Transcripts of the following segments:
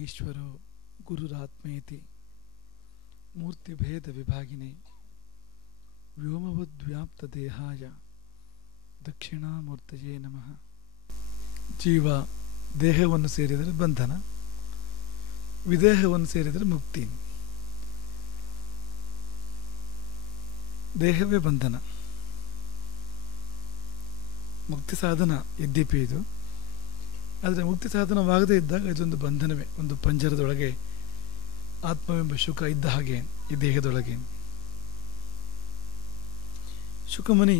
ಈಶ್ವರೋ ಗುರುರಾತ್ಮೇತಿ ಮೂರ್ತಿಭೇದ ವಿಭಾಗಿನೇ ವ್ಯೋಮವದ್ವ್ಯಾಪ್ತ ದೇಹಾಯ ದಕ್ಷಿಣಾಮೂರ್ತಯೇ ನಮಃ. ಜೀವ ದೇಹವನ್ನು ಸೇರಿದರೆ ಬಂಧನ, ವಿದೇಹವನ್ನು ಸೇರಿದರೆ ಮುಕ್ತಿ. ದೇಹವೇ ಬಂಧನ. ಮುಕ್ತಿ ಸಾಧನ ಯದ್ಯಪಿ ಇದು, ಆದರೆ ಮುಕ್ತಿ ಸಾಧನವಾಗದೇ ಇದ್ದಾಗ ಇದೊಂದು ಬಂಧನವೇ. ಒಂದು ಪಂಜರದೊಳಗೆ ಆತ್ಮವೆಂಬ ಶುಕ ಇದ್ದ ಹಾಗೆ ಈ ದೇಹದೊಳಗೆ. ಶುಕಮುನಿ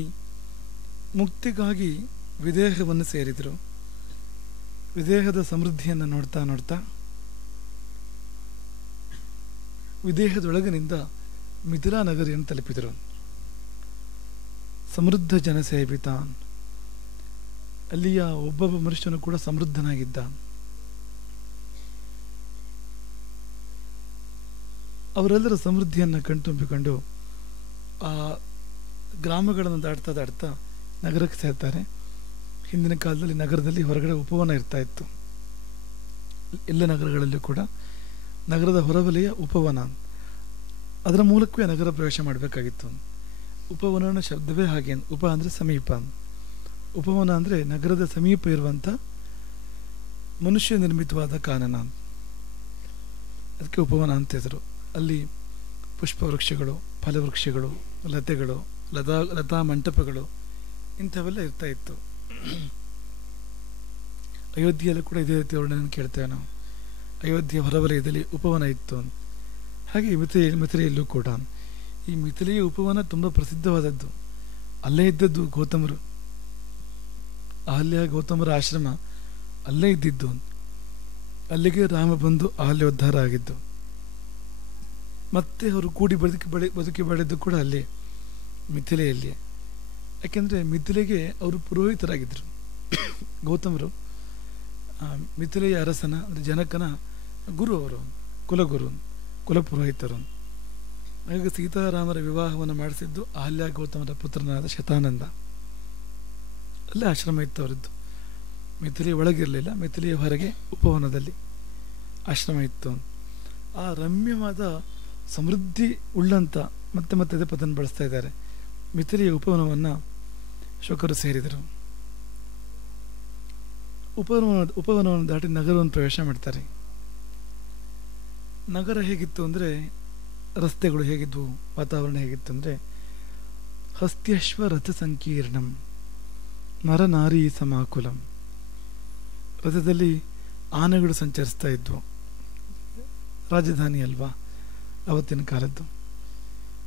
ಮುಕ್ತಿಗಾಗಿ ವಿದೇಹವನ್ನು ಸೇರಿದರು. ವಿದೇಹದ ಸಮೃದ್ಧಿಯನ್ನು ನೋಡ್ತಾ ನೋಡ್ತಾ ವಿದೇಹದೊಳಗಿನಿಂದ ಮಿಥಿಲಾ ನಗರಿಯನ್ನು ತಲುಪಿದರು. ಸಮೃದ್ಧ ಜನಸೇವಿತಾನ್, ಅಲ್ಲಿಯ ಒಬ್ಬೊಬ್ಬ ಮನುಷ್ಯನು ಕೂಡ ಸಮೃದ್ಧನಾಗಿದ್ದ. ಅವರೆಲ್ಲರ ಸಮೃದ್ಧಿಯನ್ನು ಕಣ್ತುಂಬಿಕೊಂಡು ಆ ಗ್ರಾಮಗಳನ್ನು ದಾಟ್ತಾ ದಾಟ್ತಾ ನಗರಕ್ಕೆ ಸೇರ್ತಾರೆ. ಹಿಂದಿನ ಕಾಲದಲ್ಲಿ ನಗರದಲ್ಲಿ ಹೊರಗಡೆ ಉಪವನ ಇರ್ತಾ ಇತ್ತು. ಎಲ್ಲ ನಗರಗಳಲ್ಲೂ ಕೂಡ ನಗರದ ಹೊರವಲಯ ಉಪವನ, ಅದರ ಮೂಲಕವೇ ನಗರ ಪ್ರವೇಶ ಮಾಡಬೇಕಾಗಿತ್ತು. ಉಪವನ ಶಬ್ದವೇ ಹಾಗೆ. ಉಪ ಅಂದರೆ ಸಮೀಪ, ಉಪವನ ಅಂದರೆ ನಗರದ ಸಮೀಪ ಇರುವಂಥ ಮನುಷ್ಯ ನಿರ್ಮಿತವಾದ ಕಾನನ, ಅದಕ್ಕೆ ಉಪವನ ಅಂತ ಹೆಸರು. ಅಲ್ಲಿ ಪುಷ್ಪವೃಕ್ಷಗಳು, ಫಲವೃಕ್ಷಗಳು, ಲತೆಗಳು, ಲತಾ ಮಂಟಪಗಳು ಇಂಥವೆಲ್ಲ ಇರ್ತಾ ಇತ್ತು. ಅಯೋಧ್ಯೆಯಲ್ಲೂ ಕೂಡ ಇದೇ ರೀತಿ ವರ್ಣನೆ ಕೇಳ್ತೇವೆ ನಾವು. ಅಯೋಧ್ಯೆಯ ಹೊರವಲಯದಲ್ಲಿ ಉಪವನ ಇತ್ತು. ಹಾಗೆ ಮಿಥಿಲೆಯಲ್ಲೂ ಕೂಡ ಈ ಮಿಥಿಲೆಯ ಉಪವನ ತುಂಬ ಪ್ರಸಿದ್ಧವಾದದ್ದು. ಅಲ್ಲೇ ಇದ್ದದ್ದು ಗೌತಮರು, ಅಹಲ್ಯ ಗೌತಮರ ಆಶ್ರಮ ಅಲ್ಲೇ ಇದ್ದಿದ್ದು. ಅಲ್ಲಿಗೆ ರಾಮ ಬಂದು ಅಹಲ್ಯೋದ್ಧಾರ ಆಗಿದ್ದು. ಮತ್ತೆ ಅವರು ಕೂಡಿ ಬದುಕಿ ಬೆಳೆದ್ದು ಕೂಡ ಅಲ್ಲೇ ಮಿಥಿಲೆಯಲ್ಲಿ. ಯಾಕೆಂದರೆ ಮಿಥಿಲೆಗೆ ಅವರು ಪುರೋಹಿತರಾಗಿದ್ದರು. ಗೌತಮರು ಮಿಥಿಲೆಯ ಅರಸನ ಅಂದರೆ ಜನಕನ ಗುರು, ಅವರು ಕುಲಗುರು, ಕುಲಪುರೋಹಿತರು. ಹಾಗೆ ಸೀತಾರಾಮರ ವಿವಾಹವನ್ನು ಮಾಡಿಸಿದ್ದು ಅಹಲ್ಯ ಗೌತಮರ ಪುತ್ರನಾದ ಶತಾನಂದ. ಅಲ್ಲೇ ಆಶ್ರಮ ಇತ್ತು ಅವರದ್ದು. ಮಿಥಿಲೆಯ ಒಳಗಿರಲಿಲ್ಲ, ಮಿಥಿಲೆಯ ಹೊರಗೆ ಉಪವನದಲ್ಲಿ ಆಶ್ರಮ ಇತ್ತು. ಆ ರಮ್ಯವಾದ ಸಮೃದ್ಧಿ ಉಳ್ಳಂತ ಮತ್ತೆ ಮತ್ತೆ ಅದೇ ಪದನ್ನು ಬಳಸ್ತಾ ಇದ್ದಾರೆ. ಮಿಥಿಲೆಯ ಉಪವನವನ್ನು ಶುಕರು ಸೇರಿದರು. ಉಪವನವನ್ನು ದಾಟಿ ನಗರವನ್ನು ಪ್ರವೇಶ ಮಾಡ್ತಾರೆ. ನಗರ ಹೇಗಿತ್ತು ಅಂದರೆ, ರಸ್ತೆಗಳು ಹೇಗಿದ್ವು, ವಾತಾವರಣ ಹೇಗಿತ್ತು ಅಂದರೆ, ಹಸ್ತ್ಯಶ್ವ ರಥ ಸಂಕೀರ್ಣಂ ನರನಾರಿ ಸಮಾಕುಲಂ. ರಥದಲ್ಲಿ ಆನೆಗಳು ಸಂಚರಿಸ್ತಾ ಇದ್ವು. ರಾಜಧಾನಿ ಅಲ್ವಾ ಅವತ್ತಿನ ಕಾಲದ್ದು.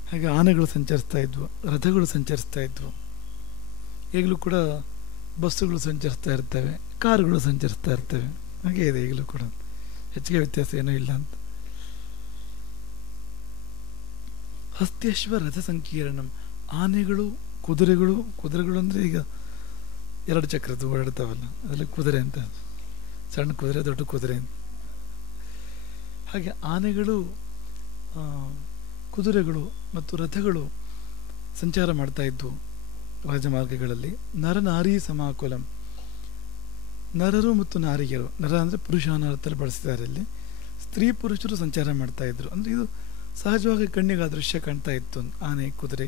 ಹಾಗೆ ಆನೆಗಳು ಸಂಚರಿಸ್ತಾ ಇದ್ವು, ರಥಗಳು ಸಂಚರಿಸ್ತಾ ಇದ್ವು. ಈಗಲೂ ಕೂಡ ಬಸ್ಸುಗಳು ಸಂಚರಿಸ್ತಾ ಇರ್ತವೆ, ಕಾರುಗಳು ಸಂಚರಿಸ್ತಾ ಇರ್ತವೆ. ಹಾಗೆ ಇದೆ ಈಗಲೂ ಕೂಡ, ಹೆಚ್ಚಿಗೆ ವ್ಯತ್ಯಾಸ ಏನೂ ಇಲ್ಲ ಅಂತ. ಹಸ್ತ್ಯಶ್ವ ರಥ ಸಂಕೀರ್ಣಂ, ಆನೆಗಳು, ಕುದುರೆಗಳು ಅಂದರೆ ಈಗ ಎರಡು ಚಕ್ರದ್ದು ಓಡಾಡ್ತಾವಲ್ಲ, ಅದರಲ್ಲಿ ಕುದುರೆ ಅಂತ, ಸಣ್ಣ ಕುದುರೆ, ದೊಡ್ಡ ಕುದುರೆ ಅಂತ. ಹಾಗೆ ಆನೆಗಳು, ಕುದುರೆಗಳು ಮತ್ತು ರಥಗಳು ಸಂಚಾರ ಮಾಡ್ತಾ ಇದ್ವು ರಾಜಮಾರ್ಗಗಳಲ್ಲಿ. ನರನಾರಿ ಸಮಾಕುಲಂ, ನರರು ಮತ್ತು ನಾರಿಯರು, ನರ ಅಂದರೆ ಪುರುಷ ಅನ್ನೋ ಅರ್ಥದಲ್ಲಿ ಬಳಸಿದ್ದಾರೆ ಇಲ್ಲಿ. ಸ್ತ್ರೀ ಪುರುಷರು ಸಂಚಾರ ಮಾಡ್ತಾ ಇದ್ರು. ಅಂದರೆ ಇದು ಸಹಜವಾಗಿ ಕಣ್ಣಿಗೆ ಆ ದೃಶ್ಯ ಕಾಣ್ತಾ ಇತ್ತು. ಆನೆ, ಕುದುರೆ,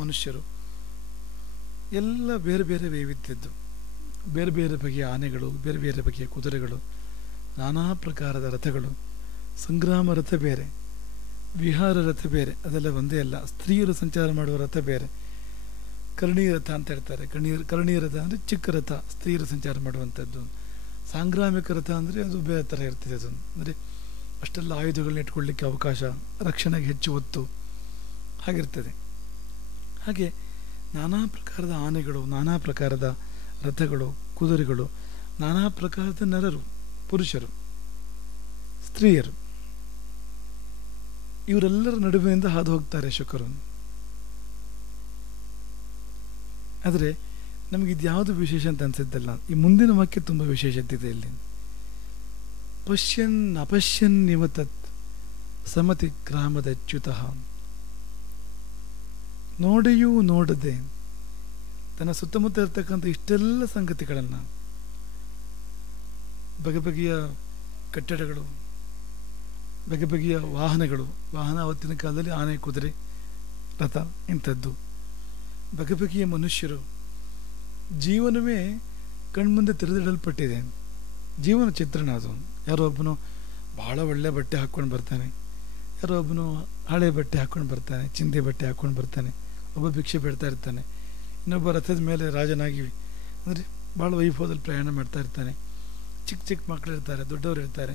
ಮನುಷ್ಯರು ಎಲ್ಲ ಬೇರೆ ಬೇರೆ ವೈವಿಧ್ಯದ್ದು. ಬೇರೆ ಬೇರೆ ಬಗೆಯ ಆನೆಗಳು, ಬೇರೆ ಬೇರೆ ಬಗೆಯ ಕುದುರೆಗಳು, ನಾನಾ ಪ್ರಕಾರದ ರಥಗಳು. ಸಂಗ್ರಾಮ ರಥ ಬೇರೆ, ವಿಹಾರ ರಥ ಬೇರೆ, ಅದೆಲ್ಲ ಒಂದೇ ಅಲ್ಲ. ಸ್ತ್ರೀಯರು ಸಂಚಾರ ಮಾಡುವ ರಥ ಬೇರೆ, ಕರ್ಣೀಯ ರಥ ಅಂತ ಹೇಳ್ತಾರೆ. ಕರ್ಣೀಯ ರಥ ಅಂದರೆ ಚಿಕ್ಕ ರಥ, ಸ್ತ್ರೀಯರು ಸಂಚಾರ ಮಾಡುವಂಥದ್ದು. ಸಾಂಗ್ರಾಮಿಕ ರಥ ಅಂದರೆ ಅದು ಬೇರೆ ಥರ ಇರ್ತದೆ. ಅದು ಅಂದರೆ ಅಷ್ಟೆಲ್ಲ ಆಯುಧಗಳನ್ನ ಇಟ್ಕೊಳ್ಳಿಕ್ಕೆ ಅವಕಾಶ, ರಕ್ಷಣೆಗೆ ಹೆಚ್ಚು ಒತ್ತು ಹಾಗಿರ್ತದೆ. ಹಾಗೆ ನಾನಾ ಪ್ರಕಾರದ ಆನೆಗಳು, ನಾನಾ ಪ್ರಕಾರದ ರಥಗಳು, ಕುದುರೆಗಳು, ನಾನಾ ಪ್ರಕಾರದ ನರರು, ಪುರುಷರು, ಸ್ತ್ರೀಯರು, ಇವರೆಲ್ಲರ ನಡುವಿನಿಂದ ಹಾದು ಹೋಗ್ತಾರೆ ಶುಕರು. ಆದರೆ ನಮಗೆ ಇದ್ಯಾವುದು ವಿಶೇಷ ಅಂತ ಅನಿಸಿದ್ದಲ್ಲ. ಈ ಮುಂದಿನ ವಾಕ್ಯ ತುಂಬ ವಿಶೇಷತೆ ಇದೆ ಇಲ್ಲಿ. ಪಶ್ಯನ್ ಅಪಶ್ಯನ್ ನಿವತತ್ ಸಮತಿ ಗ್ರಾಮದ ಅಚ್ಯುತಃ. ನೋಡಿಯೂ ನೋಡದೆ ತನ್ನ ಸುತ್ತಮುತ್ತ ಇರತಕ್ಕಂಥ ಇಷ್ಟೆಲ್ಲ ಸಂಗತಿಗಳನ್ನು, ಬಗೆ ಬಗೆಯ ಕಟ್ಟಡಗಳು, ಬಗೆ ಬಗೆಯ ವಾಹನಗಳು. ವಾಹನ ಅವತ್ತಿನ ಕಾಲದಲ್ಲಿ ಆನೆ, ಕುದುರೆ, ರಥ ಇಂಥದ್ದು. ಬಗೆ ಬಗೆಯ ಮನುಷ್ಯರು. ಜೀವನವೇ ಕಣ್ಮುಂದೆ ತೆರೆದಿಡಲ್ಪಟ್ಟಿದೆ. ಜೀವನ ಚಿತ್ರಣ ಅದು. ಯಾರೋ ಒಬ್ಬನು ಭಾಳ ಒಳ್ಳೆ ಬಟ್ಟೆ ಹಾಕ್ಕೊಂಡು ಬರ್ತಾನೆ, ಯಾರೋ ಒಬ್ಬನು ಹಳೆ ಬಟ್ಟೆ ಹಾಕ್ಕೊಂಡು ಬರ್ತಾನೆ, ಚಿಂದಿ ಬಟ್ಟೆ ಹಾಕ್ಕೊಂಡು ಬರ್ತಾನೆ. ಒಬ್ಬ ಭಿಕ್ಷೆ ಬೇಡ್ತಾ ಇರ್ತಾನೆ, ಇನ್ನೊಬ್ಬ ರಥದ ಮೇಲೆ ರಾಜನಾಗಿ ಅಂದರೆ ಭಾಳ ವೈಭವದಲ್ಲಿ ಪ್ರಯಾಣ ಮಾಡ್ತಾ ಇರ್ತಾನೆ. ಚಿಕ್ಕ ಚಿಕ್ಕ ಮಕ್ಕಳು ಇರ್ತಾರೆ, ದೊಡ್ಡವರು ಇರ್ತಾರೆ.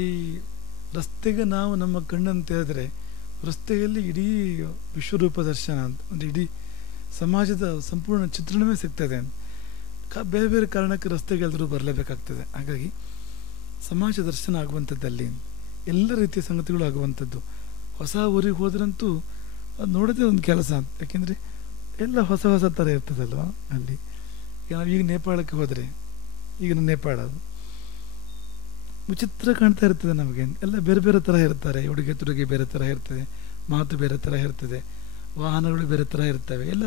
ಈ ರಸ್ತೆಗೆ ನಾವು ನಮ್ಮ ಕಣ್ಣನ್ನು ತೆರೆದರೆ ರಸ್ತೆಯಲ್ಲಿ ಇಡೀ ವಿಶ್ವರೂಪ ದರ್ಶನ ಅಂತ, ಒಂದು ಇಡೀ ಸಮಾಜದ ಸಂಪೂರ್ಣ ಚಿತ್ರಣವೇ ಸಿಗ್ತದೆ. ಬೇರೆ ಬೇರೆ ಕಾರಣಕ್ಕೆ ರಸ್ತೆಗೆ ಎಲ್ಲರೂ ಬರಲೇಬೇಕಾಗ್ತದೆ. ಹಾಗಾಗಿ ಸಮಾಜ ದರ್ಶನ ಆಗುವಂಥದ್ದಲ್ಲಿ ಎಲ್ಲ ರೀತಿಯ ಸಂಗತಿಗಳು ಆಗುವಂಥದ್ದು. ಹೊಸ ಊರಿಗೆ ಹೋದ್ರಂತೂ ಅದು ನೋಡೋದೇ ಒಂದು ಕೆಲಸ ಅಂತ. ಯಾಕೆಂದರೆ ಎಲ್ಲ ಹೊಸ ಹೊಸ ಥರ ಇರ್ತದಲ್ವ ಅಲ್ಲಿ. ಈಗ ನಾವು ಈಗ ನೇಪಾಳಕ್ಕೆ ಹೋದರೆ, ಈಗಿನ ನೇಪಾಳ ಅದು ವಿಚಿತ್ರ ಕಾಣ್ತಾ ಇರ್ತದೆ ನಮಗೆ. ಎಲ್ಲ ಬೇರೆ ಬೇರೆ ಥರ ಇರ್ತಾರೆ. ಉಡುಗೆ ತೊಡುಗೆ ಬೇರೆ ಥರ ಇರ್ತದೆ, ಮಾತು ಬೇರೆ ಥರ ಇರ್ತದೆ, ವಾಹನಗಳು ಬೇರೆ ಥರ ಇರ್ತವೆ ಎಲ್ಲ.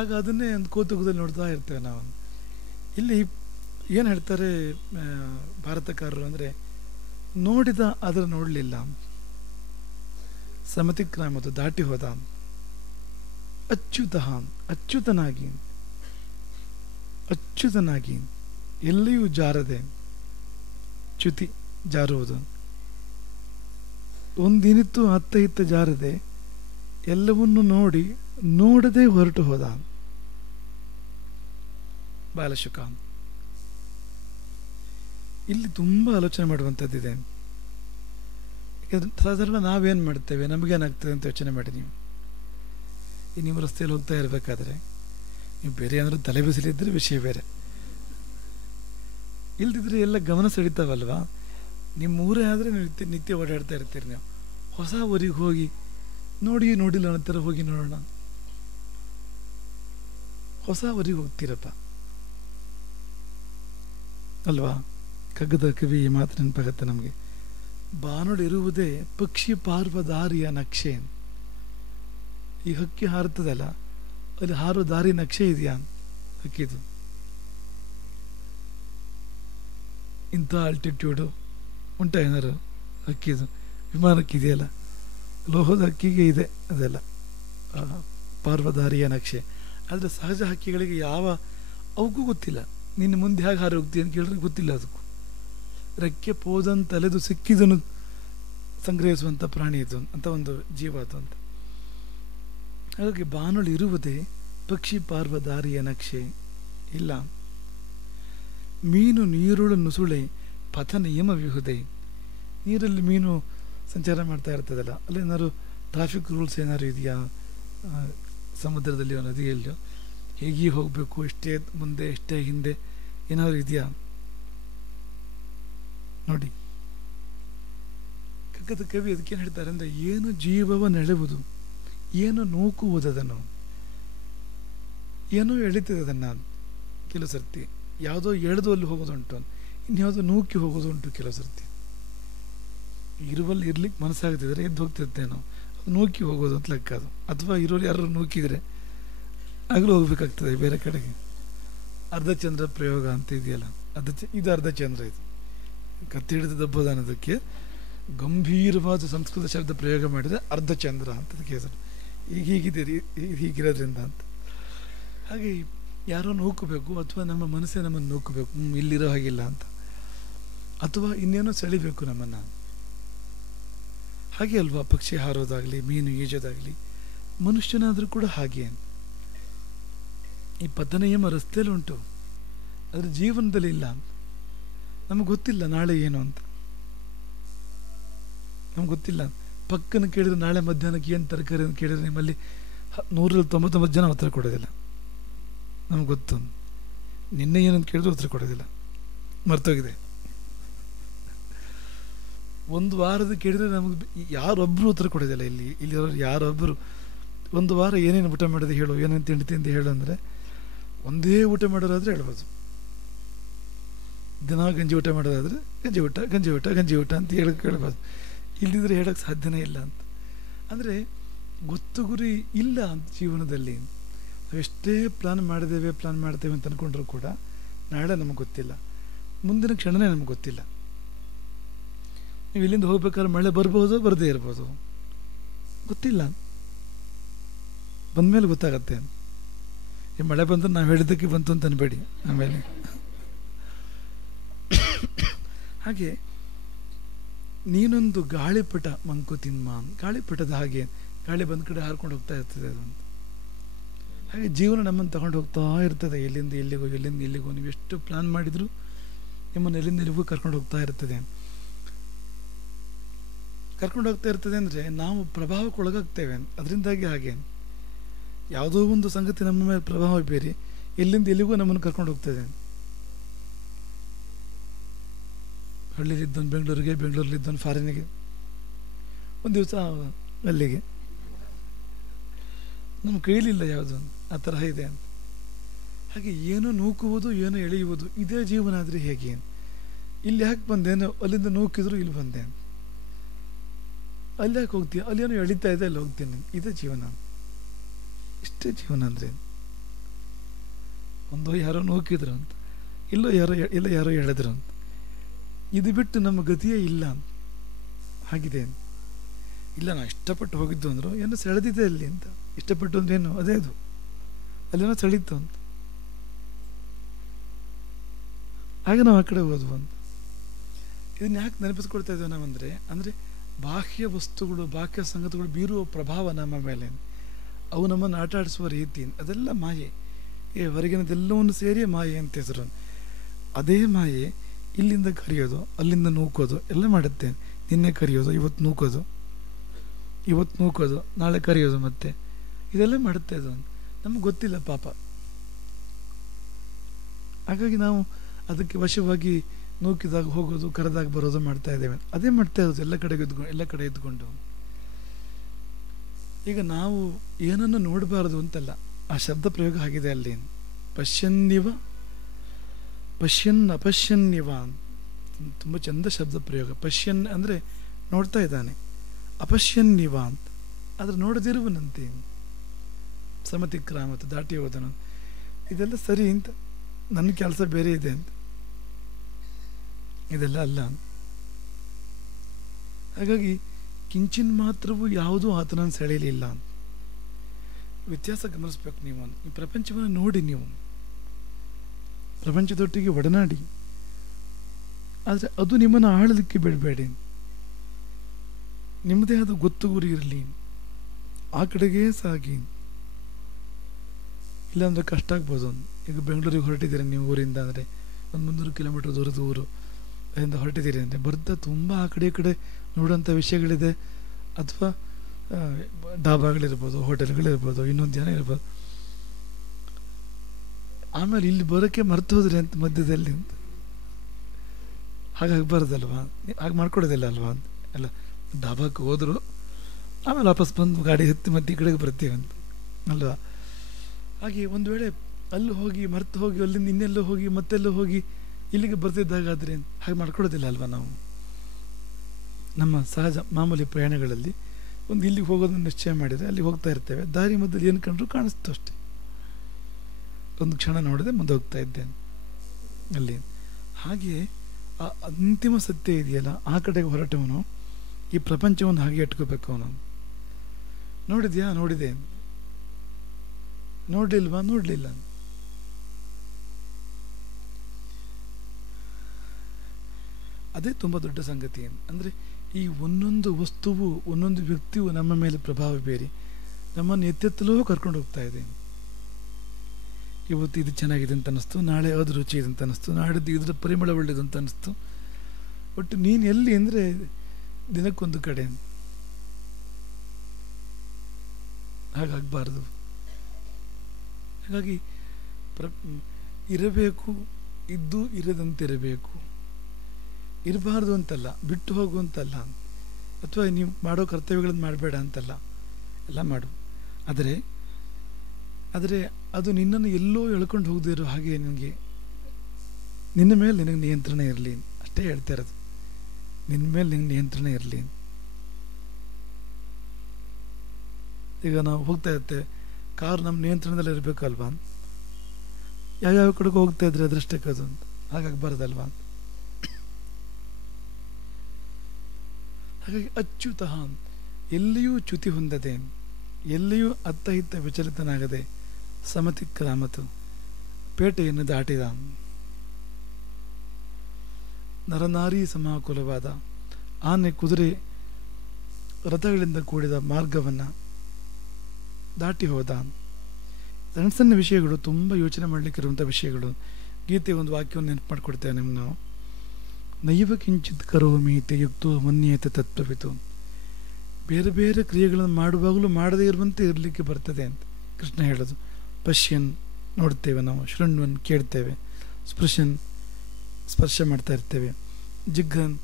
ಆಗ ಅದನ್ನೇ ಒಂದು ಕೌತುಕದಲ್ಲಿ ನೋಡ್ತಾ ಇರ್ತೇವೆ ನಾವು. ಇಲ್ಲಿ ಏನು ಹೇಳ್ತಾರೆ ಭಾರತಕಾರರು ಅಂದರೆ, ನೋಡಿದ ಅದರ ನೋಡಲಿಲ್ಲ, ಸಮತಿಕ್ರಾಮದು ದಾಟಿ ಹೋದ, ಅಚ್ಯುತನಾಗಿ ಎಲ್ಲಿಯೂ ಜಾರದೆ, ಚ್ಯುತಿ ಜಾರುವುದು, ಒಂದಿನಿತ್ತು ಅತ್ತ ಇತ್ತ ಜಾರದೆ ಎಲ್ಲವನ್ನು ನೋಡದೆ ಹೊರಟು ಹೋದ ಬಾಲಶುಕ. ಇಲ್ಲಿ ತುಂಬ ಆಲೋಚನೆ ಮಾಡುವಂಥದ್ದಿದೆ. ಸಾಧಾರಣ ನಾವೇನು ಮಾಡ್ತೇವೆ, ನಮಗೇನಾಗ್ತದೆ ಅಂತ ಯೋಚನೆ ಮಾಡಿ. ನೀವು ರಸ್ತೆಯಲ್ಲಿ ಹೋಗ್ತಾ ಇರಬೇಕಾದ್ರೆ ನೀವು ಬೇರೆ ಏನಾದರೂ ತಲೆ ಬಿಸಿಲಿದ್ದರೆ ವಿಷಯ ಬೇರೆ, ಇಲ್ದಿದ್ರೆ ಎಲ್ಲ ಗಮನ ಸೆಳೀತಾವಲ್ವಾ. ನಿಮ್ಮ ಊರೇ ಆದರೆ ನೀವು ನಿತ್ಯ ಓಡಾಡ್ತಾ ಇರ್ತೀರಿ. ನೀವು ಹೊಸ ಊರಿಗೆ ಹೋಗಿ ನೋಡಿಲ್ಲ ಅನ್ನೋ ಹೋಗಿ ನೋಡೋಣ. ಹೊಸ ಊರಿಗೆ ಹೋಗ್ತೀರಪ್ಪ ಅಲ್ವಾ. ಕಗ್ಗದ ಕವಿ ಈ ಮಾತು ನೆನಪಾಗತ್ತೆ ನಮಗೆ. ಬಾನೊಡಿರುವುದೇ ಪಕ್ಷಿ ಪಾರ್ವದಾರಿಯ ನಕ್ಷೆ. ಈ ಹಕ್ಕಿ ಹಾರುತ್ತದಲ್ಲ, ಅಲ್ಲಿ ಹಾರೋ ದಾರಿ ನಕ್ಷೆ ಇದೆಯಾ ಹಕ್ಕಿದು. ಇಂಥ ಆಲ್ಟಿಟ್ಯೂಡು ಉಂಟ ಏನಾರು ಹಕ್ಕಿದು? ವಿಮಾನಕ್ಕೆ ಇದೆಯಲ್ಲ, ಲೋಹದ ಹಕ್ಕಿಗೆ ಇದೆ ಅದೆಲ್ಲ ಪಾರ್ವದಾರಿಯ ನಕ್ಷೆ. ಆದರೆ ಸಹಜ ಹಕ್ಕಿಗಳಿಗೆ ಅವಕ್ಕೂ ಗೊತ್ತಿಲ್ಲ ನಿನ್ನ ಮುಂದೆ ಹೇಗೆ ಹಾರಿ ಹೋಗ್ತೀವಿ ಅಂತ ಕೇಳಿದ್ರೆ ಗೊತ್ತಿಲ್ಲ. ಅದಕ್ಕೂ ರೆಕ್ಕೆ ಪೋದಂತಲೆದು ಸಿಕ್ಕಿದನು ಸಂಗ್ರಹಿಸುವಂಥ ಪ್ರಾಣಿ ಇದು ಅಂತ ಒಂದು ಜೀವ ಅದು ಅಂತ. ಹಾಗಾಗಿ ಬಾನುಳಿ ಇರುವುದೇ ಪಕ್ಷಿ ಪಾರ್ವದಾರಿಯ ನಕ್ಷೆ ಇಲ್ಲ. ಮೀನು ನೀರುಳು ನುಸುಳೆ ಪಥ ನಿಯಮ ವಿಹುದೆ. ನೀರಲ್ಲಿ ಮೀನು ಸಂಚಾರ ಮಾಡ್ತಾ ಇರ್ತದಲ್ಲ, ಅಲ್ಲಿ ಏನಾದ್ರು ಟ್ರಾಫಿಕ್ ರೂಲ್ಸ್ ಏನಾದ್ರು ಇದೆಯಾ? ಸಮುದ್ರದಲ್ಲಿಯೋ ನದಿಯಲ್ಲಿಯೋ ಹೇಗೆ ಹೋಗಬೇಕು, ಎಷ್ಟೇ ಮುಂದೆ ಎಷ್ಟೇ ಹಿಂದೆ ಏನಾದ್ರು ಇದೆಯಾ ನೋಡಿ. ಕಗ್ಗದ ಕವಿ ಅದಕ್ಕೇನು ಹೇಳ್ತಾರೆ ಅಂದರೆ, ಏನು ಜೀವವ ನೆಳೆವುದು, ಏನು ನೂಕುವುದದನ್ನು, ಏನೋ ಎಳಿತದೆ ಅದನ್ನು. ಕೆಲವು ಸರ್ತಿ ಯಾವುದೋ ಎಳೆದು ಅಲ್ಲಿ ಹೋಗೋದುಂಟು, ಇನ್ಯಾವುದೋ ನೂಕಿ ಹೋಗೋದುಂಟು. ಕೆಲವು ಸರ್ತಿ ಇರುವಲ್ಲಿ ಇರ್ಲಿಕ್ಕೆ ಮನಸ್ಸಾಗ್ತಿದ್ರೆ ಎದ್ದು ಹೋಗ್ತಿರ್ತೇನೋ, ಅದು ನೂಕಿ ಹೋಗೋದು ಅಂತ ಲೆಕ್ಕ ಅದು. ಅಥವಾ ಇರೋರು ಯಾರು ನೂಕಿದರೆ ಆಗಲೂ ಹೋಗ್ಬೇಕಾಗ್ತದೆ ಬೇರೆ ಕಡೆಗೆ. ಅರ್ಧಚಂದ್ರ ಪ್ರಯೋಗ ಅಂತ ಇದೆಯಲ್ಲ, ಇದು ಅರ್ಧಚಂದ್ರ. ಇದು ಕತ್ತಿ ಹಿಡಿದು ದಬ್ಬದ ಅನ್ನೋದಕ್ಕೆ ಗಂಭೀರವಾದ ಸಂಸ್ಕೃತ ಶಬ್ದ ಪ್ರಯೋಗ ಮಾಡಿದರೆ ಅರ್ಧಚಂದ್ರ ಅಂತ ಅದಕ್ಕೆ ಹೆಸರು. ಈಗ ಹೀಗಿದೆ ಹೀಗಿರೋದ್ರಿಂದ ಅಂತ. ಹಾಗೆ ಯಾರೋ ನೂಕಬೇಕು, ಅಥವಾ ನಮ್ಮ ಮನಸ್ಸೇ ನಮ್ಮನ್ನು ನೂಕಬೇಕು, ಇಲ್ಲಿರೋ ಹಾಗಿಲ್ಲ ಅಂತ, ಅಥವಾ ಇನ್ನೇನೋ ಸೆಳಿಬೇಕು ನಮ್ಮನ್ನು. ಹಾಗೆ ಅಲ್ವಾ ಪಕ್ಷಿ ಹಾರೋದಾಗಲಿ, ಮೀನು ಈಜೋದಾಗಲಿ, ಮನುಷ್ಯನಾದರೂ ಕೂಡ ಹಾಗೆ. ಈ ಪತನಯಮ ರಸ್ತೆಯಲ್ಲಿ ಉಂಟು, ಅದರ ಜೀವನದಲ್ಲಿ ಇಲ್ಲ. ನಮಗೆ ಗೊತ್ತಿಲ್ಲ ನಾಳೆ ಏನು ಅಂತ, ನಮ್ಗೆ ಗೊತ್ತಿಲ್ಲ. ಪಕ್ಕನ ಕೇಳಿದ್ರೆ ನಾಳೆ ಮಧ್ಯಾಹ್ನಕ್ಕೆ ಏನು ತರಕಾರಿ ಅಂತ ಕೇಳಿದ್ರೆ ನಿಮ್ಮಲ್ಲಿ 199 ಜನ ಉತ್ತರ ಕೊಡೋದಿಲ್ಲ. ನಮ್ಗೆ ಗೊತ್ತು. ನಿನ್ನೆ ಏನಂತ ಕೇಳಿದ್ರೆ ಉತ್ತರ ಕೊಡೋದಿಲ್ಲ, ಮರ್ತೋಗಿದೆ. ಒಂದು ವಾರದ ಕೇಳಿದ್ರೆ ನಮಗೆ ಯಾರೊಬ್ಬರು ಉತ್ತರ ಕೊಡೋದಿಲ್ಲ. ಇಲ್ಲಿರೋರು ಯಾರೊಬ್ಬರು ಒಂದು ವಾರ ಏನೇನು ಊಟ ಮಾಡೋದು ಹೇಳು, ಏನೇನು ತಿಂಡಿ ಹೇಳು ಅಂದರೆ, ಒಂದೇ ಊಟ ಮಾಡೋದಾದರೆ ಹೇಳ್ಬೋದು. ದಿನ ಗಂಜಿ ಊಟ ಮಾಡೋದಾದರೆ ಗಂಜಿ ಊಟ ಅಂತ ಹೇಳ್ಬೋದು. ಇಲ್ಲದಿದ್ರೆ ಹೇಳೋಕ್ಕೆ ಸಾಧ್ಯನೇ ಇಲ್ಲ ಅಂತ. ಅಂದರೆ ಗೊತ್ತು ಗುರಿ ಇಲ್ಲ ಅಂತ ಜೀವನದಲ್ಲಿ. ನಾವೆಷ್ಟೇ ಪ್ಲಾನ್ ಮಾಡ್ತೇವೆ ಅಂತ ಅಂದ್ಕೊಂಡ್ರೂ ಕೂಡ ನಾಳೆ ನಮಗೆ ಗೊತ್ತಿಲ್ಲ, ಮುಂದಿನ ಕ್ಷಣನೇ ನಮಗೆ ಗೊತ್ತಿಲ್ಲ. ನೀವು ಇಲ್ಲಿಂದ ಹೋಗ್ಬೇಕಾದ್ರೆ ಮಳೆ ಬರ್ಬೋದು ಬರದೇ ಇರ್ಬೋದು, ಗೊತ್ತಿಲ್ಲ. ಬಂದಮೇಲೆ ಗೊತ್ತಾಗತ್ತೆ. ಈ ಮಳೆ ಬಂದ್ರೆ ನಾವು ಹೇಳಿದ್ದಕ್ಕೆ ಬಂತು ಅಂತ ಅನ್ಬೇಡಿ ಆಮೇಲೆ. ಹಾಗೆ ನೀನೊಂದು ಗಾಳಿಪಟ ಮಂಕುತಿಮ್ಮ, ಗಾಳಿಪಟದ ಹಾಗೆ ಗಾಳಿ ಬಂದ ಕಡೆ ಹಾರ್ಕೊಂಡು ಹೋಗ್ತಾ ಇರ್ತದೆ ಅದು ಅಂತ. ಹಾಗೆ ಜೀವನ ನಮ್ಮನ್ನು ತಗೊಂಡು ಹೋಗ್ತಾ ಇರ್ತದೆ, ಎಲ್ಲಿಂದ ಎಲ್ಲಿಗೋ ಎಲ್ಲಿಂದ ಎಲ್ಲಿಗೋ. ನೀವು ಎಷ್ಟು ಪ್ಲಾನ್ ಮಾಡಿದ್ರು ನಿಮ್ಮನ್ನು ಎಲ್ಲಿಂದ ಎಲ್ಲಿಗೂ ಕರ್ಕೊಂಡು ಹೋಗ್ತಾ ಇರ್ತದೆ. ಕರ್ಕೊಂಡು ಹೋಗ್ತಾ ಇರ್ತದೆ ಅಂದರೆ ನಾವು ಪ್ರಭಾವಕ್ಕೆ ಒಳಗಾಗ್ತೇವೆ. ಅದರಿಂದಾಗಿ ಹಾಗೆ ಯಾವುದೋ ಒಂದು ಸಂಗತಿ ನಮ್ಮ ಮೇಲೆ ಪ್ರಭಾವ ಬೀರಿ ಎಲ್ಲಿಂದ ಎಲ್ಲಿಗೂ ನಮ್ಮನ್ನು ಕರ್ಕೊಂಡು ಹೋಗ್ತದೆ. ಹಳ್ಳಿಲಿದ್ದವನು ಬೆಂಗಳೂರಿಗೆ, ಬೆಂಗಳೂರಲ್ಲಿದ್ದವನು ಫಾರಿನಿಗೆ, ಒಂದು ದಿವಸ ಅಲ್ಲಿಗೆ. ನಮ್ಮ ಕೈಲಿಲ್ಲ ಯಾವುದು, ಆ ತರಹ ಇದೆ ಅಂತ. ಹಾಗೆ ಏನೋ ನೂಕುವುದು, ಏನೋ ಎಳೆಯುವುದು, ಇದೇ ಜೀವನ ಆದರೆ ಹೇಗೆ? ಇಲ್ಲಿ ಯಾಕೆ ಬಂದೇನೋ, ಅಲ್ಲಿಂದ ನೂಕಿದ್ರು ಇಲ್ಲಿ ಬಂದೆ, ಅಲ್ಲಿ ಯಾಕೆ ಹೋಗ್ತೀಯ, ಅಲ್ಲೇನೋ ಎಳಿತಾ ಇದೆ ಅಲ್ಲಿ ಹೋಗ್ತೀನಿ, ಇದೇ ಜೀವನ. ಇಷ್ಟೇ ಜೀವನ ಅಂದರೆ. ಒಂದೋ ಯಾರೋ ನೂಕಿದ್ರು ಅಂತ, ಇಲ್ಲೋ ಯಾರೋ ಎಳೆದ್ರು ಅಂತ. ಇದು ಬಿಟ್ಟು ನಮ್ಮ ಗತಿಯೇ ಇಲ್ಲ ಅಂತ ಹಾಗಿದೆ. ಇಲ್ಲ ನಾವು ಇಷ್ಟಪಟ್ಟು ಹೋಗಿದ್ದು ಅಂದರು, ಏನೋ ಸೆಳೆದಿದೆ ಅಲ್ಲಿ ಅಂತ. ಇಷ್ಟಪಟ್ಟು ಅಂದ್ರೆ ಏನು, ಅದೇ ಅದು, ಅಲ್ಲೇನೋ ಸೆಳೀತು ಅಂತ. ಹಾಗೆ ನಾವು ಆ ಕಡೆ ಹೋದ್ವು ಅಂತ. ಇದನ್ನ ಯಾಕೆ ನೆನಪಿಸ್ಕೊಳ್ತಾ ಇದ್ದೇವೆ ನಾವಂದರೆ, ಅಂದರೆ ಬಾಹ್ಯ ವಸ್ತುಗಳು, ಬಾಹ್ಯ ಸಂಗತಿಗಳು ಬೀರುವ ಪ್ರಭಾವ ನಮ್ಮ ಮೇಲೆ, ಅವು ನಮ್ಮನ್ನು ಆಟ ಆಡಿಸುವ ರೀತಿ, ಅದೆಲ್ಲ ಮಾಯೆ. ಹೊರಗಿನದೆಲ್ಲವನ್ನು ಸೇರಿ ಮಾಯೆ ಅಂತ ಹೆಸರು. ಅದೇ ಮಾಯೆ ಇಲ್ಲಿಂದ ಕರೆಯೋದು, ಅಲ್ಲಿಂದ ನೂಕೋದು ಎಲ್ಲ ಮಾಡುತ್ತೆ. ನಿನ್ನೆ ಕರೆಯೋದು, ಇವತ್ತು ನೂಕೋದು, ನಾಳೆ ಕರೆಯೋದು, ಮತ್ತೆ ಇದೆಲ್ಲ ಮಾಡುತ್ತೆ. ಅದು ನಮಗೆ ಗೊತ್ತಿಲ್ಲ ಪಾಪ. ಹಾಗಾಗಿ ನಾವು ಅದಕ್ಕೆ ವಶವಾಗಿ ನೂಕಿದಾಗ ಹೋಗೋದು, ಕರೆದಾಗ ಬರೋದು ಮಾಡ್ತಾ ಇದ್ದೇವೆ. ಅದೇ ಮಾಡ್ತಾ ಇರೋದು ಎಲ್ಲ ಕಡೆ ಇದ್ಕೊಂಡು. ಈಗ ನಾವು ಏನನ್ನು ನೋಡಬಾರದು ಅಂತಲ್ಲ, ಆ ಶಬ್ದ ಪ್ರಯೋಗ ಆಗಿದೆ ಅಲ್ಲಿ. ಅಪಶ್ಯನ್ನಿವ ತುಂಬ ಚಂದ ಶಬ್ದ ಪ್ರಯೋಗ. ಪಶ್ಯನ್ ಅಂದರೆ ನೋಡ್ತಾ ಇದ್ದಾನೆ, ಅಪಶ್ಯನ್ನಿವ ಅಂತ ಆದರೆ ನೋಡದಿರುವನಂತೆ, ಸಮತಿಕ್ರಾಮತ ದಾಟಿ ಹೋದನು. ಇದೆಲ್ಲ ಸರಿ ಅಂತ, ನನ್ನ ಕೆಲಸ ಬೇರೆ ಇದೆ ಅಂತ, ಇದೆಲ್ಲ ಅಲ್ಲ. ಹಾಗಾಗಿ ಕಿಂಚಿನ್ ಮಾತ್ರವೂ ಯಾವುದೂ ಆತನನ್ನು ಸೆಳೆಯಲಿಲ್ಲ. ವ್ಯತ್ಯಾಸ ಗಮನಿಸ್ಬೇಕು ನೀವು. ಈ ಪ್ರಪಂಚವನ್ನು ನೋಡಿ, ನೀವು ಪ್ರಪಂಚದೊಟ್ಟಿಗೆ ಒಡನಾಡಿ, ಆದರೆ ಅದು ನಿಮ್ಮನ್ನು ಆಳಲಿಕ್ಕೆ ಬಿಡಬೇಡಿ. ನಿಮ್ಮದೇ ಆದ ಗೊತ್ತು ಗುರಿ ಇರಲಿ, ಆ ಕಡೆಗೇ ಸಾಗಿ. ಇಲ್ಲಾಂದರೆ ಕಷ್ಟ ಆಗ್ಬೋದು. ಈಗ ಬೆಂಗಳೂರಿಗೆ ಹೊರಟಿದ್ದೀರಿ ನೀವು ಊರಿಂದ, ಅಂದರೆ ಒಂದು 300 ಕಿಲೋಮೀಟರ್ ದೂರದ ಊರು, ಅದರಿಂದ ಹೊರಟಿದ್ದೀರಿ ಅಂದರೆ ಬರ್ತಾ ತುಂಬ ಆ ಕಡೆ ಈ ಕಡೆ ನೋಡೋಂಥ ವಿಷಯಗಳಿದೆ. ಅಥವಾ ಡಾಬಾಗಳಿರ್ಬೋದು, ಹೋಟೆಲ್ಗಳಿರ್ಬೋದು, ಇನ್ನೊಂದು ಜನ ಇರ್ಬೋದು. ಆಮೇಲೆ ಇಲ್ಲಿ ಬರೋಕ್ಕೆ ಮರ್ತು ಹೋದ್ರಿ ಅಂತ ಮಧ್ಯದಲ್ಲಿ ಅಂತ, ಹಾಗಾಗಬಾರ್ದಲ್ವಾ? ಹಾಗೆ ಮಾಡ್ಕೊಡೋದಿಲ್ಲ ಅಲ್ವಾ ಅಂತ. ಎಲ್ಲ ಡಾಬಾಕ್ಕೆ ಹೋದರು, ಆಮೇಲೆ ವಾಪಸ್ ಬಂದು ಗಾಡಿ ಹತ್ತಿ ಮತ್ತೆ ಈ ಕಡೆಗೆ ಬರ್ತೀವಿ ಅಂತ ಅಲ್ವಾ? ಹಾಗೆ ಒಂದು ವೇಳೆ ಅಲ್ಲಿ ಹೋಗಿ ಮರ್ತು ಹೋಗಿ ಅಲ್ಲಿಂದ ಇನ್ನೆಲ್ಲೋ ಹೋಗಿ ಮತ್ತೆಲ್ಲೋ ಹೋಗಿ ಇಲ್ಲಿಗೆ ಬರ್ತಿದ್ದಾಗಾದ್ರೆ ಹಾಗೆ ಮಾಡ್ಕೊಡೋದಿಲ್ಲ ಅಲ್ವಾ? ನಾವು ನಮ್ಮ ಸಹಜ ಮಾಮೂಲಿ ಪ್ರಯಾಣಗಳಲ್ಲಿ ಒಂದು ಇಲ್ಲಿಗೆ ಹೋಗೋದನ್ನು ನಿಶ್ಚಯ ಮಾಡಿದರೆ ಅಲ್ಲಿ ಹೋಗ್ತಾ ಇರ್ತೇವೆ. ದಾರಿ ಮಧ್ಯದಲ್ಲಿ ಏನು ಕಂಡ್ರೂ ಕಾಣಿಸ್ತು ಅಷ್ಟೇ. ಒಂದು ಕ್ಷಣ ನೋಡಿದೆ ಮುಂದೆ ಹೋಗ್ತಾ ಇದ್ದೇನೆ ಅಲ್ಲಿ. ಹಾಗೆ ಆ ಅಂತಿಮ ಸತ್ಯ ಇದೆಯಲ್ಲ, ಆ ಕಡೆಗೆ ಹೊರಟವನು ಈ ಪ್ರಪಂಚವನ್ನು ಹಾಗೆ ಇಟ್ಕೋಬೇಕು. ಅವನು ನೋಡಿದ್ಯಾ? ನೋಡಿದೆ. ನೋಡಲಿಲ್ವಾ? ನೋಡಲಿಲ್ಲ. ಅದೇ ತುಂಬ ದೊಡ್ಡ ಸಂಗತಿ. ಅಂದರೆ ಈ ಒಂದೊಂದು ವಸ್ತುವು, ಒಂದೊಂದು ವ್ಯಕ್ತಿಯು ನಮ್ಮ ಮೇಲೆ ಪ್ರಭಾವ ಬೀರಿ ನಮ್ಮನ್ನು ಎತ್ತೆತ್ತಲೋ ಕರ್ಕೊಂಡು ಹೋಗ್ತಾ ಇದೆ. ಇವತ್ತು ಇದು ಚೆನ್ನಾಗಿದೆ ಅಂತ ಅನ್ನಿಸ್ತು, ನಾಳೆ ಅದು ರುಚಿ ಇದೆ ಅಂತ ಅನ್ನಿಸ್ತು, ನಾಡಿದ್ದು ಇದರ ಪರಿಮಳ ಒಳ್ಳೆಯದು ಅಂತ ಅನ್ನಿಸ್ತು. ಬಟ್ ನೀನು ಎಲ್ಲಿ ಅಂದರೆ ದಿನಕ್ಕೊಂದು ಕಡೆ. ಹಾಗಾಗಬಾರ್ದು. ಹಾಗಾಗಿ ಇರಬೇಕು, ಇದ್ದು ಇರದಂತಿರಬೇಕು. ಇರಬಾರ್ದು ಅಂತಲ್ಲ, ಬಿಟ್ಟು ಹೋಗುವಂತಲ್ಲ, ಅಥವಾ ನೀವು ಮಾಡೋ ಕರ್ತವ್ಯಗಳನ್ನು ಮಾಡಬೇಡ ಅಂತಲ್ಲ, ಎಲ್ಲ ಮಾಡು. ಆದರೆ ಅದು ನಿನ್ನನ್ನು ಎಲ್ಲೋ ಎಳ್ಕೊಂಡು ಹೋಗದಿರೋ ಹಾಗೆ ನಿನ್ನ ಮೇಲೆ ನಿನಗೆ ನಿಯಂತ್ರಣ ಇರಲಿ ಅಷ್ಟೇ ಹೇಳ್ತಾ ಇರೋದು. ನಿನ್ನ ಮೇಲೆ ನಿನಗೆ ನಿಯಂತ್ರಣ ಇರಲಿ. ಈಗ ನಾವು ಹೋಗ್ತಾ ಇರ್ತೇವೆ, ಕಾರು ನಮ್ಮ ನಿಯಂತ್ರಣದಲ್ಲಿ ಇರಬೇಕಲ್ವಾ? ಯಾವ್ಯಾವ ಕಡೆಗೆ ಹೋಗ್ತಾ ಇದ್ರೆ ಅದರಷ್ಟಕ್ಕೆ ಅದು ಅಂತ ಹಾಗಾಗಬಾರ್ದಲ್ವಾ? ಹಾಗಾಗಿ ಅಚ್ಯುತಃ, ಎಲ್ಲಿಯೂ ಚ್ಯುತಿ ಹೊಂದದೆ, ಎಲ್ಲಿಯೂ ಅತ್ತ ಇತ್ತ ವಿಚಲಿತನಾಗದೆ ಸಮತಿಕ್ರಾಮತು, ಪೇಟೆಯನ್ನು ದಾಟಿದ. ನರನಾರಿ ಸಮಾಕುಲವಾದ ಆನೆ, ಕುದುರೆ, ರಥಗಳಿಂದ ಕೂಡಿದ ಮಾರ್ಗವನ್ನು ದಾಟಿ ಹೋದ. ಸಣ್ಣ ಸಣ್ಣ ವಿಷಯಗಳು, ತುಂಬ ಯೋಚನೆ ಮಾಡಲಿಕ್ಕಿರುವಂಥ ವಿಷಯಗಳು. ಗೀತೆ ಒಂದು ವಾಕ್ಯವನ್ನು ನೆನಪು ಮಾಡಿಕೊಡ್ತೇವೆ ನಿಮ್ಗೆ ನಾವು. ನೈವ ಕಿಂಚಿತ್ ಕರೋಮಿ ಇತಿ ಯುಕ್ತೋ ಮನ್ಯೇತ ತತ್ವವಿತು. ಬೇರೆ ಬೇರೆ ಕ್ರಿಯೆಗಳನ್ನು ಮಾಡುವಾಗಲೂ ಮಾಡದೇ ಇರುವಂತೆ ಇರಲಿಕ್ಕೆ ಬರ್ತದೆ ಅಂತ ಕೃಷ್ಣ ಹೇಳೋದು. ಪಶ್ಯನ್ ನೋಡ್ತೇವೆ ನಾವು, ಶೃಣ್ವನ್ ಕೇಳ್ತೇವೆ, ಸ್ಪೃಶನ್ ಸ್ಪರ್ಶ ಮಾಡ್ತಾ ಇರ್ತೇವೆ, ಜಿಘ್ರನ್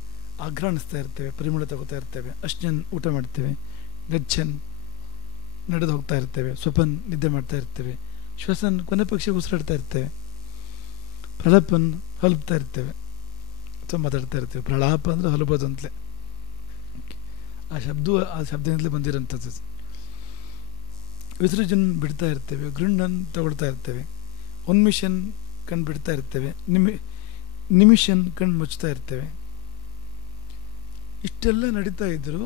ಆಘ್ರಾಣಿಸ್ತಾ ಇರ್ತೇವೆ, ಪರಿಮಳ ತಗೋತಾ ಇರ್ತೇವೆ, ಅಶ್ನನ್ ಊಟ ಮಾಡ್ತೇವೆ, ಗಚ್ಚನ್ ನಡೆದು ಹೋಗ್ತಾ ಇರ್ತೇವೆ, ಸ್ವಪನ್ ನಿದ್ದೆ ಮಾಡ್ತಾ ಇರ್ತೇವೆ, ಶ್ವಸನ್ ಕೊನೆ ಪಕ್ಷಿ ಉಸಿರಾಡ್ತಾ ಇರ್ತೇವೆ, ಪ್ರಳಪನ್ ಹಲುಬ್ತಾ ಇರ್ತೇವೆ ಅಥವಾ ಮಾತಾಡ್ತಾ ಇರ್ತೇವೆ. ಪ್ರಳಾಪ ಅಂದರೆ ಹಲುಬೋದು ಅಂತಲೇ, ಆ ಶಬ್ದದಿಂದಲೇ ಬಂದಿರೋಂಥದ್ದು. ವಿಸರ್ಜನ್ ಬಿಡ್ತಾ ಇರ್ತೇವೆ, ಗೃಂಡನ್ ತಗೊಳ್ತಾ ಇರ್ತೇವೆ, ಉನ್ಮಿಷನ್ ಕಣ್ಣು ಬಿಡ್ತಾ ಇರ್ತೇವೆ, ನಿಮಿಷನ್ ಕಣ್ಣು ಮುಚ್ತಾ ಇರ್ತೇವೆ. ಇಷ್ಟೆಲ್ಲ ನಡೀತಾ ಇದ್ದರೂ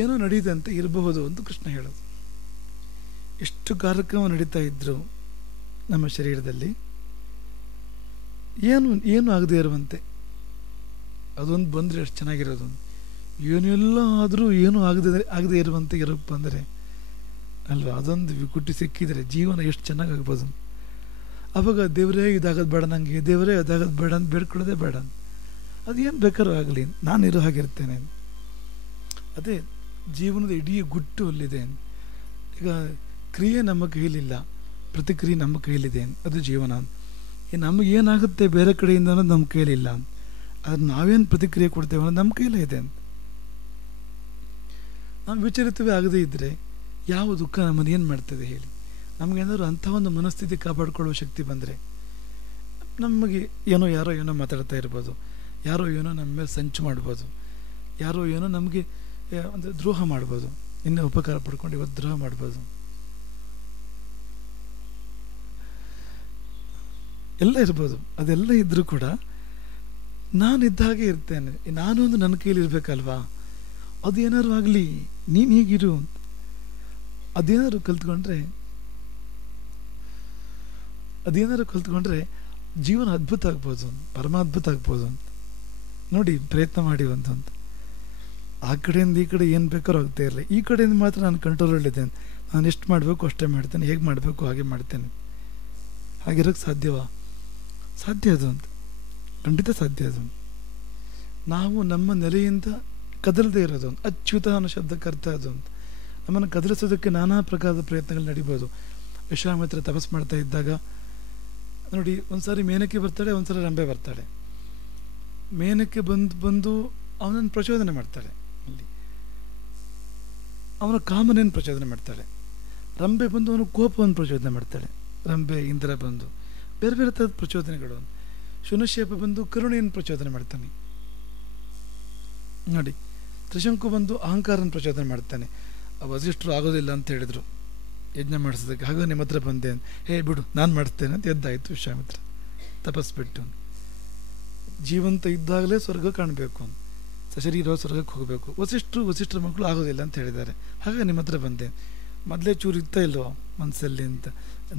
ಏನೋ ನಡೀದಂತೆ ಇರಬಹುದು ಅಂತ ಕೃಷ್ಣ ಹೇಳೋದು. ಎಷ್ಟು ಕಾರ್ಯಕ್ರಮ ನಡೀತಾ ಇದ್ರು ನಮ್ಮ ಶರೀರದಲ್ಲಿ ಏನು ಆಗದೆ ಇರುವಂತೆ, ಅದೊಂದು ಬಂದರೆ ಎಷ್ಟು ಚೆನ್ನಾಗಿರೋದು. ಏನೆಲ್ಲ ಆದರೂ ಏನೂ ಆಗದೆ ಇರುವಂತೆ ಇರಪ್ಪ ಅಂದರೆ ಅಲ್ವಾ, ಅದೊಂದು ವಿಕುಟಿ ಸಿಕ್ಕಿದರೆ ಜೀವನ ಎಷ್ಟು ಚೆನ್ನಾಗಾಗ್ಬೋದು. ಅವಾಗ ದೇವರೇ ಇದಾಗೋದು ಬೇಡ ನನಗೆ, ದೇವರೇ ಅದಾಗೋದು ಬೇಡ ಅಂತ ಬೇಡ್ಕೊಳ್ಳೋದೇ ಬೇಡ, ಅದೇನು ಬೇಕಾದ್ರೂ ಆಗಲಿ ನಾನು ಇರೋ ಹಾಗಿರ್ತೇನೆ. ಅದೇ ಜೀವನದ ಇಡೀ ಗುಟ್ಟು ಅಲ್ಲಿದೆ. ಈಗ ಕ್ರಿಯೆ ನಮ್ಮ ಕೈಲಿಲ್ಲ, ಪ್ರತಿಕ್ರಿಯೆ ನಮ್ಮ ಕೈಲಿದೆ, ಅದು ಜೀವನ. ನಮಗೇನಾಗುತ್ತೆ ಬೇರೆ ಕಡೆಯಿಂದ ಅನ್ನೋದು ನಮ್ಮ ಕೈಲಿಲ್ಲ, ಆದರೆ ನಾವೇನು ಪ್ರತಿಕ್ರಿಯೆ ಕೊಡ್ತೇವೆ ಅನ್ನೋದು ನಮ್ಮ ಕೈಲೇ ಇದೆ. ನಾವು ವಿಚಲಿತವೇ ಆಗದೇ ಇದ್ದರೆ ಯಾವ ದುಃಖ ನಮ್ಮನ್ನು ಏನು ಮಾಡ್ತದೆ ಹೇಳಿ. ನಮಗೇನಾದ್ರು ಅಂಥ ಒಂದು ಮನಸ್ಥಿತಿ ಕಾಪಾಡಿಕೊಳ್ಳುವ ಶಕ್ತಿ ಬಂದರೆ, ನಮಗೆ ಯಾರೋ ಏನೋ ಮಾತಾಡ್ತಾ ಇರ್ಬೋದು, ಯಾರೋ ಏನೋ ನಮ್ಮ ಮೇಲೆ ಸಂಚು ಮಾಡ್ಬೋದು, ಯಾರೋ ಏನೋ ನಮಗೆ ಅಂದರೆ ದ್ರೋಹ ಮಾಡ್ಬೋದು, ನಿನ್ನೆ ಉಪಕಾರ ಪಡ್ಕೊಂಡು ಇವತ್ತು ದ್ರೋಹ ಮಾಡ್ಬೋದು, ಎಲ್ಲ ಇರ್ಬೋದು. ಅದೆಲ್ಲ ಇದ್ದರೂ ಕೂಡ ನಾನಿದ್ದ ಹಾಗೆ ಇರ್ತೇನೆ, ನಾನು ಒಂದು ನನ್ನ ಕೈಲಿ ಇರಬೇಕಲ್ವಾ. ಅದೇನಾದ್ರು ಆಗಲಿ, ನೀನು ಹೀಗಿರು, ಅದೇನಾದ್ರು ಕಲ್ತ್ಕೊಂಡ್ರೆ ಜೀವನ ಅದ್ಭುತ ಆಗ್ಬೋದು, ಪರಮಾದ್ಭುತ ಆಗ್ಬೋದು ಅಂತ ನೋಡಿ. ಪ್ರಯತ್ನ ಮಾಡಿ ಅಂತ ಆ ಕಡೆಯಿಂದ ಈ ಕಡೆ ಏನು ಬೇಕಾದ್ರೂ ಆಗ್ತಾ ಇರಲಿ, ಈ ಕಡೆಯಿಂದ ಮಾತ್ರ ನಾನು ಕಂಟ್ರೋಲಲ್ಲಿದ್ದೇನೆ, ನಾನು ಎಷ್ಟು ಮಾಡಬೇಕು ಅಷ್ಟೇ ಮಾಡ್ತೇನೆ, ಹೇಗೆ ಮಾಡಬೇಕು ಹಾಗೆ ಮಾಡ್ತೇನೆ. ಹಾಗಿರೋಕ್ಕೆ ಸಾಧ್ಯವಾ? ಸಾಧ್ಯ ಅದು ಅಂತ, ಖಂಡಿತ ಸಾಧ್ಯ ಅದು. ನಾವು ನಮ್ಮ ನೆಲೆಯಿಂದ ಕದಲದೇ ಇರೋದು ಅಂತ, ಅಚ್ಯುತ ಅನ್ನೋ ಶಬ್ದಕ್ಕೆ ಅರ್ಥ ಅದು ಅಂತ. ನಮ್ಮನ್ನು ಕದಲಿಸೋದಕ್ಕೆ ನಾನಾ ಪ್ರಕಾರದ ಪ್ರಯತ್ನಗಳು ನಡೀಬೋದು. ವಿಶ್ವಾಮಿತ್ರ ತಪಸ್ ಮಾಡ್ತಾ ಇದ್ದಾಗ ನೋಡಿ, ಒಂದ್ಸಾರಿ ಮೇನಕ್ಕೆ ಬರ್ತಾಳೆ, ಒಂದ್ಸರಿ ರಂಬೆ ಬರ್ತಾಳೆ. ಮೇನಕ್ಕೆ ಬಂದು ಅವನನ್ನು ಪ್ರಚೋದನೆ ಮಾಡ್ತಾಳೆ, ಅಲ್ಲಿ ಅವನ ಕಾಮನೇನು ಪ್ರಚೋದನೆ ಮಾಡ್ತಾಳೆ. ರಂಬೆ ಬಂದು ಅವನು ಕೋಪವನ್ನು ಪ್ರಚೋದನೆ ಮಾಡ್ತಾಳೆ. ರಂಬೆ ಇಂದ್ರ ಬಂದು ಬೇರೆ ಬೇರೆ ಥರದ ಪ್ರಚೋದನೆಗಳು. ಶುನಶೇಪ ಬಂದು ಕರುಣೆಯನ್ನು ಪ್ರಚೋದನೆ ಮಾಡ್ತಾನೆ ನೋಡಿ. ತ್ರಿಶಂಕು ಬಂದು ಅಹಂಕಾರನ ಪ್ರಚೋದನೆ ಮಾಡ್ತಾನೆ. ವಸಿಷ್ಠರು ಆಗೋದಿಲ್ಲ ಅಂತ ಹೇಳಿದರು ಯಜ್ಞ ಮಾಡಿಸೋದಕ್ಕೆ, ಹಾಗೆ ನಿಮ್ಮ ಹತ್ರ ಬಂದೆ, ಹೇ ಬಿಡು ನಾನು ಮಾಡಿಸ್ತೇನೆ ಅಂತ ಎದ್ದಾಯಿತು ವಿಶ್ವಾಮಿತ್ರ. ತಪಸ್ಬಿಟ್ಟು ಜೀವಂತ ಇದ್ದಾಗಲೇ ಸ್ವರ್ಗ ಕಾಣಬೇಕು, ಸಶರೀರ ಸ್ವರ್ಗಕ್ಕೆ ಹೋಗಬೇಕು. ವಸಿಷ್ಠರ ಮಕ್ಕಳು ಆಗೋದಿಲ್ಲ ಅಂತ ಹೇಳಿದ್ದಾರೆ, ಹಾಗೆ ನಿಮ್ಮ ಹತ್ರ ಬಂದೆ. ಮೊದಲೇ ಚೂರು ಇರ್ತಾ ಇಲ್ವೋ ಮನಸ್ಸಲ್ಲಿ ಅಂತ,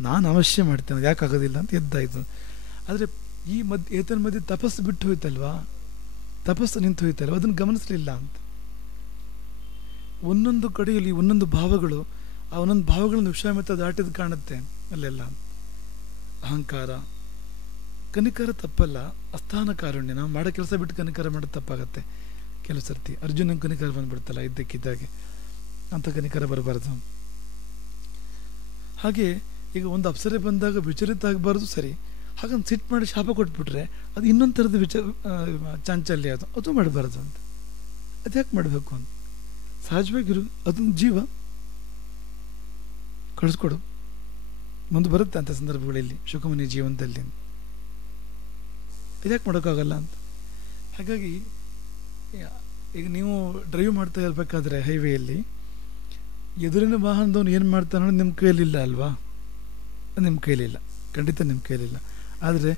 ನಾನು ಅವಶ್ಯ ಮಾಡ್ತೇನೆ, ಯಾಕೆ ಆಗೋದಿಲ್ಲ ಅಂತ ಎದ್ದಾಯಿತು. ಆದರೆ ಈ ಏತನ ಮಧ್ಯೆ ತಪಸ್ಸು ಬಿಟ್ಟು ಹೋಯ್ತಲ್ವಾ, ತಪಸ್ಸು ನಿಂತು ಹೋಯ್ತಲ್ವ, ಅದನ್ನು ಗಮನಿಸಲಿಲ್ಲ ಅಂತ. ಒಂದೊಂದು ಕಡೆಯಲ್ಲಿ ಒಂದೊಂದು ಭಾವಗಳು, ಆ ಒಂದೊಂದು ಭಾವಗಳನ್ನು ವಿಶ್ವಾಮಿತ್ರ ದಾಟಿದ್ದು ಕಾಣುತ್ತೆ ಅಲ್ಲೆಲ್ಲ. ಅಹಂಕಾರ, ಕನಿಕರ ತಪ್ಪಲ್ಲ, ಅಸ್ಥಾನ ಕಾರುಣ್ಯ. ನಾವು ಮಾಡೋ ಕೆಲಸ ಬಿಟ್ಟು ಕನಿಕರ ಮಾಡೋದು ತಪ್ಪಾಗತ್ತೆ ಕೆಲವು ಸರ್ತಿ. ಅರ್ಜುನಂಗೆ ಕನಿಕರ ಬಂದ್ಬಿಡ್ತಲ್ಲ ಇದ್ದಕ್ಕಿದ್ದಾಗೆ, ಅಂತ ಕನಿಕರ ಬರಬಾರ್ದು. ಹಾಗೆ ಈಗ ಒಂದು ಅಪ್ಸರೆ ಬಂದಾಗ ವಿಚಲಿತ ಆಗಬಾರ್ದು, ಸರಿ. ಹಾಗಂತ ಸಿಟ್ಟು ಮಾಡಿ ಶಾಪ ಕೊಟ್ಬಿಟ್ರೆ ಅದು ಇನ್ನೊಂದು ಥರದ ಚಾಂಚಲ್ಯ, ಅದು ಮಾಡಬಾರ್ದು ಅಂತ. ಅದ್ಯಾಕೆ ಮಾಡಬೇಕು ಅಂತ ಸಹಜವಾಗಿರು, ಅದೊಂದು ಜೀವ, ಕಳಿಸ್ಕೊಡು, ಮುಂದೆ ಬರುತ್ತೆ ಅಂಥ ಸಂದರ್ಭಗಳಲ್ಲಿ ಶುಕಮುನಿ ಜೀವನದಲ್ಲಿ. ಇದ್ಯಾಕೆ ಮಾಡೋಕ್ಕಾಗಲ್ಲ ಅಂತ. ಹಾಗಾಗಿ ಈಗ ನೀವು ಡ್ರೈವ್ ಮಾಡ್ತಾ ಇರಬೇಕಾದ್ರೆ ಹೈವೇಯಲ್ಲಿ ಎದುರಿನ ವಾಹನದವನು ಏನು ಮಾಡ್ತಾನೆ ಅನ್ನೋದು ನಿಮ್ಮ ಕೈಯಲ್ಲಿಲ್ಲ ಅಲ್ವಾ, ನಿಮ್ಮ ಕೈಲಿಲ್ಲ, ಖಂಡಿತ ನಿಮ್ಮ ಕೈಲಿಲ್ಲ. ಆದರೆ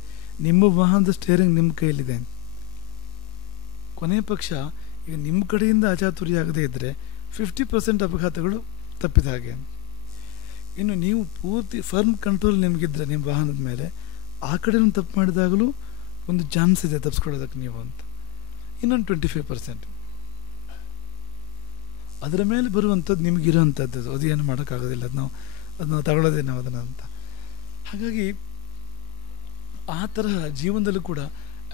ನಿಮ್ಮ ವಾಹನದ ಸ್ಟೇರಿಂಗ್ ನಿಮ್ಮ ಕೈಯಲ್ಲಿದೆ. ಕೊನೆಯ ಪಕ್ಷ ಈಗ ನಿಮ್ಮ ಕಡೆಯಿಂದ ಅಚಾತುರ್ಯ ಆಗದೇ ಇದ್ದರೆ 50% ಅಪಘಾತಗಳು ತಪ್ಪಿದ ಹಾಗೆ. ಇನ್ನು ನೀವು ಪೂರ್ತಿ ಫರ್ಮ್ ಕಂಟ್ರೋಲ್ ನಿಮಗಿದ್ರೆ ನಿಮ್ಮ ವಾಹನದ ಮೇಲೆ, ಆ ಕಡೆನೂ ತಪ್ಪು ಮಾಡಿದಾಗಲೂ ಒಂದು ಚಾನ್ಸ್ ಇದೆ ತಪ್ಪಿಸ್ಕೊಳ್ಳೋದಕ್ಕೆ ನೀವು ಅಂತ. ಇನ್ನೊಂದು 25% ಅದರ ಮೇಲೆ ಬರುವಂಥದ್ದು ನಿಮಗಿರೋವಂಥದ್ದು, ಅದು ಏನು ಮಾಡೋಕ್ಕಾಗೋದಿಲ್ಲ, ಅದನ್ನ ತಗೊಳ್ಳೋದೇ ನಾವು ಅದನ್ನು ಅಂತ. ಹಾಗಾಗಿ ಆ ತರಹ ಜೀವನದಲ್ಲೂ ಕೂಡ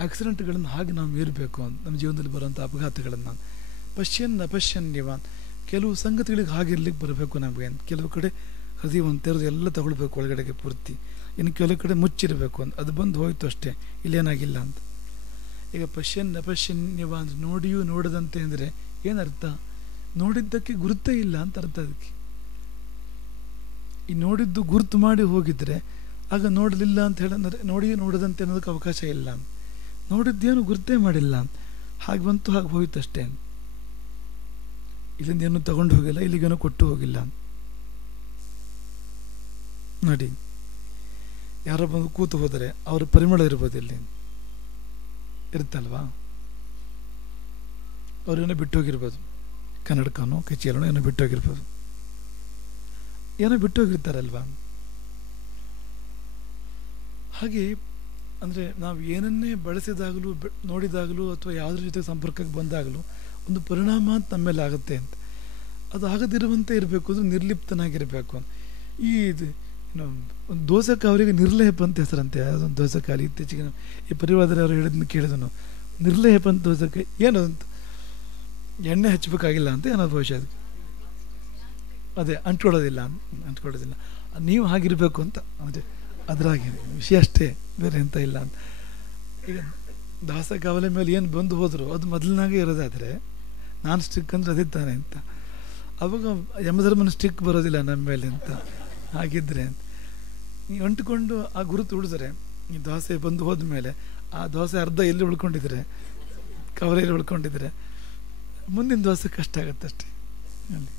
ಆಕ್ಸಿಡೆಂಟ್ಗಳನ್ನು ಹಾಗೆ ನಾವು ಮೀರಬೇಕು ಅಂತ, ನಮ್ಮ ಜೀವನದಲ್ಲಿ ಬರುವಂಥ ಅಪಘಾತಗಳನ್ನು ಪಶ್ಯನ್ ಅಪಶ್ಯನ್ಯವಾನ್. ಕೆಲವು ಸಂಗತಿಗಳಿಗೆ ಹಾಗಿರ್ಲಿಕ್ಕೆ ಬರಬೇಕು ನಮಗೆ. ಕೆಲವು ಕಡೆ ಹೃದಯ ಒಂದು ತೆರೆದು ಎಲ್ಲ ತಗೊಳ್ಬೇಕು ಒಳಗಡೆಗೆ ಪೂರ್ತಿ, ಇನ್ನು ಕೆಲವು ಕಡೆ ಮುಚ್ಚಿರಬೇಕು ಅಂತ, ಅದು ಬಂದು ಹೋಯ್ತು ಅಷ್ಟೇ, ಇಲ್ಲೇನಾಗಿಲ್ಲ ಅಂತ. ಈಗ ಪಶ್ಯನ್ ಅಪಶ್ಯನ್ಯವ ಅಂದರೆ ನೋಡಿಯೂ ನೋಡದಂತೆ ಅಂದರೆ ಏನರ್ಥ? ನೋಡಿದ್ದಕ್ಕೆ ಗುರುತೇ ಇಲ್ಲ ಅಂತ ಅರ್ಥ. ಅದಕ್ಕೆ ಈ ನೋಡಿದ್ದು ಗುರುತು ಮಾಡಿ ಹೋಗಿದ್ರೆ ಆಗ ನೋಡಲಿಲ್ಲ ಅಂತ ಹೇಳಂದ್ರೆ ನೋಡಿಯೂ ನೋಡದಂತೆ ಅನ್ನೋದಕ್ಕೆ ಅವಕಾಶ ಇಲ್ಲ. ನೋಡಿದ್ದೇನು ಗುರುತೇ ಮಾಡಿಲ್ಲ, ಹಾಗೆ ಬಂತು ಹಾಗೆ ಹೋಯ್ತು ಅಷ್ಟೇ. ಇಲ್ಲಿಂದ ಏನೂ ತಗೊಂಡು ಹೋಗಿಲ್ಲ, ಇಲ್ಲಿಗೇನೂ ಕೊಟ್ಟು ಹೋಗಿಲ್ಲ ನೋಡಿ. ಯಾರೋ ಬಂದು ಕೂತು ಹೋದರೆ ಅವ್ರ ಪರಿಮಳ ಇರ್ಬೋದು, ಇಲ್ಲಿ ಇರುತ್ತಲ್ವಾ, ಅವ್ರೇನೋ ಬಿಟ್ಟೋಗಿರ್ಬೋದು, ಕನ್ನಡಕನೋ ಕಚೇರಿನೋ ಏನೋ ಬಿಟ್ಟೋಗಿರ್ಬೋದು, ಏನೋ ಬಿಟ್ಟೋಗಿರ್ತಾರಲ್ವಾ. ಹಾಗೆ ಅಂದರೆ ನಾವು ಏನನ್ನೇ ಬಳಸಿದಾಗಲೂ ನೋಡಿದಾಗಲೂ ಅಥವಾ ಯಾವುದ್ರ ಜೊತೆ ಸಂಪರ್ಕಕ್ಕೆ ಬಂದಾಗಲೂ ಒಂದು ಪರಿಣಾಮ ಅಂತ ನಮ್ಮ ಮೇಲೆ ಆಗುತ್ತೆ ಅಂತ. ಅದು ಆಗದಿರುವಂತೆ ಇರಬೇಕು, ಅದು ನಿರ್ಲಿಪ್ತನಾಗಿರಬೇಕು. ಈ ಒಂದು ದೋಸಕ ಅವರಿಗೆ ನಿರ್ಲೇಪ ಅಂತ ಹೆಸರಂತೆ, ಅದೊಂದು ದೋಸಕಾಲಿ ಇತ್ತೀಚೆಗೆ ಈ ಪರಿವಾರದಲ್ಲಿ ಅವರು ಹೇಳಿದ್ನ ಕೇಳಿದನು, ನಿರ್ಲೇಪ ಅಂತ ದೋಸಕ ಏನು ಅಂತ, ಎಣ್ಣೆ ಹಚ್ಚಬೇಕಾಗಿಲ್ಲ ಅಂತ ಏನೋ ಬಹುಶಃ ಅದಕ್ಕೆ, ಅದೇ ಅಂಟ್ಕೊಳ್ಳೋದಿಲ್ಲ. ನೀವು ಹಾಗಿರಬೇಕು ಅಂತ, ಅದೇ ಅದರಾಗಿ ವಿಷಯ ಅಷ್ಟೇ, ಬೇರೆ ಎಂತ ಇಲ್ಲ ಅಂತ. ಈಗ ದಾಸಕಾವಲೆ ಮೇಲೆ ಏನು ಬಂದು ಹೋದರು ಅದು ಮೊದಲನಾಗೆ ಇರೋದಾದರೆ ನಾನ್ ಸ್ಟಿಕ್ ಅಂದರೆ ಅದೇ ತಾನೆ ಅಂತ, ಅವಾಗ ಯಮಧರ್ಮನ ಸ್ಟಿಕ್ ಬರೋದಿಲ್ಲ ನಮ್ಮ ಮೇಲೆ ಅಂತ. ಹಾಗಿದ್ರೆ ನೀವು ಅಂಟುಕೊಂಡು ಆ ಗುರುತು ಉಳಿದ್ರೆ, ಈ ದೋಸೆ ಬಂದು ಹೋದ ಮೇಲೆ ಆ ದೋಸೆ ಅರ್ಧ ಎಲ್ಲಿ ಉಳ್ಕೊಂಡಿದ್ರೆ, ಕವಲೆಯಲ್ಲಿ ಉಳ್ಕೊಂಡಿದ್ರೆ ಮುಂದಿನ ದೋಸೆ ಕಷ್ಟ ಆಗುತ್ತೆ ಅಷ್ಟೇ. ಅಲ್ಲಿ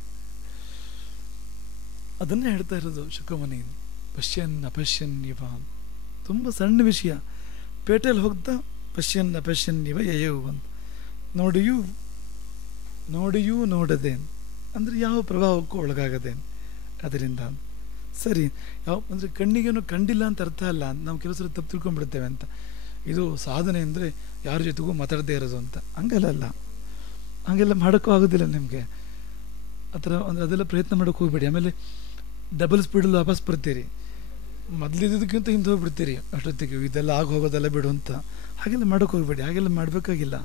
ಅದನ್ನೇ ಹೇಳ್ತಾ ಇರೋದು ಶುಕಮುನಿ. ಪಶ್ಯನ್ ಅಪಶ್ಯನ್ ಇವ, ತುಂಬ ಸಣ್ಣ ವಿಷಯ. ಪೇಟೆಯಲ್ಲಿ ಹೋಗ್ತಾ ಪಶ್ಯನ್ ಅಪಶ್ಯನ್ ಇವ ಯಯವು ಅಂತ, ನೋಡಿಯೂ ನೋಡದೆ ಅಂದರೆ ಯಾವ ಪ್ರಭಾವಕ್ಕೂ ಒಳಗಾಗದೆ ಅದರಿಂದ. ಸರಿ, ಯಾವ ಅಂದರೆ ಕಣ್ಣಿಗೇನು ಕಂಡಿಲ್ಲ ಅಂತ ಅರ್ಥ ಅಲ್ಲ, ನಾವು ಕೆಲವು ಸಲ ತಪ್ಪು ತಿಳ್ಕೊಂಡ್ಬಿಡ್ತೇವೆ ಅಂತ. ಇದು ಸಾಧನೆ ಅಂದರೆ ಯಾರ ಜೊತೆಗೂ ಮಾತಾಡದೇ ಇರೋದು ಅಂತ. ಹಂಗೆಲ್ಲ ಹಾಗೆಲ್ಲ ಮಾಡೋಕ್ಕೂ ಆಗೋದಿಲ್ಲ ನಿಮಗೆ ಆ ಥರ. ಅಂದರೆ ಅದೆಲ್ಲ ಪ್ರಯತ್ನ ಮಾಡೋಕ್ಕೆ ಹೋಗ್ಬೇಡಿ. ಆಮೇಲೆ ಡಬಲ್ ಸ್ಪೀಡಲ್ಲಿ ವಾಪಸ್ ಬರ್ತೀರಿ, ಮೊದಲಿದ್ದಕ್ಕಿಂತ ಹಿಂದೆ ಹೋಗ್ಬಿಡ್ತೀರಿ ಅಷ್ಟೊತ್ತಿಗೆ, ಇದೆಲ್ಲ ಹೋಗೋದೆಲ್ಲ ಬಿಡು ಅಂತ. ಹಾಗೆಲ್ಲ ಮಾಡೋಕ್ಕೆ ಹೋಗ್ಬೇಡಿ, ಹಾಗೆಲ್ಲ ಮಾಡಬೇಕಾಗಿಲ್ಲ.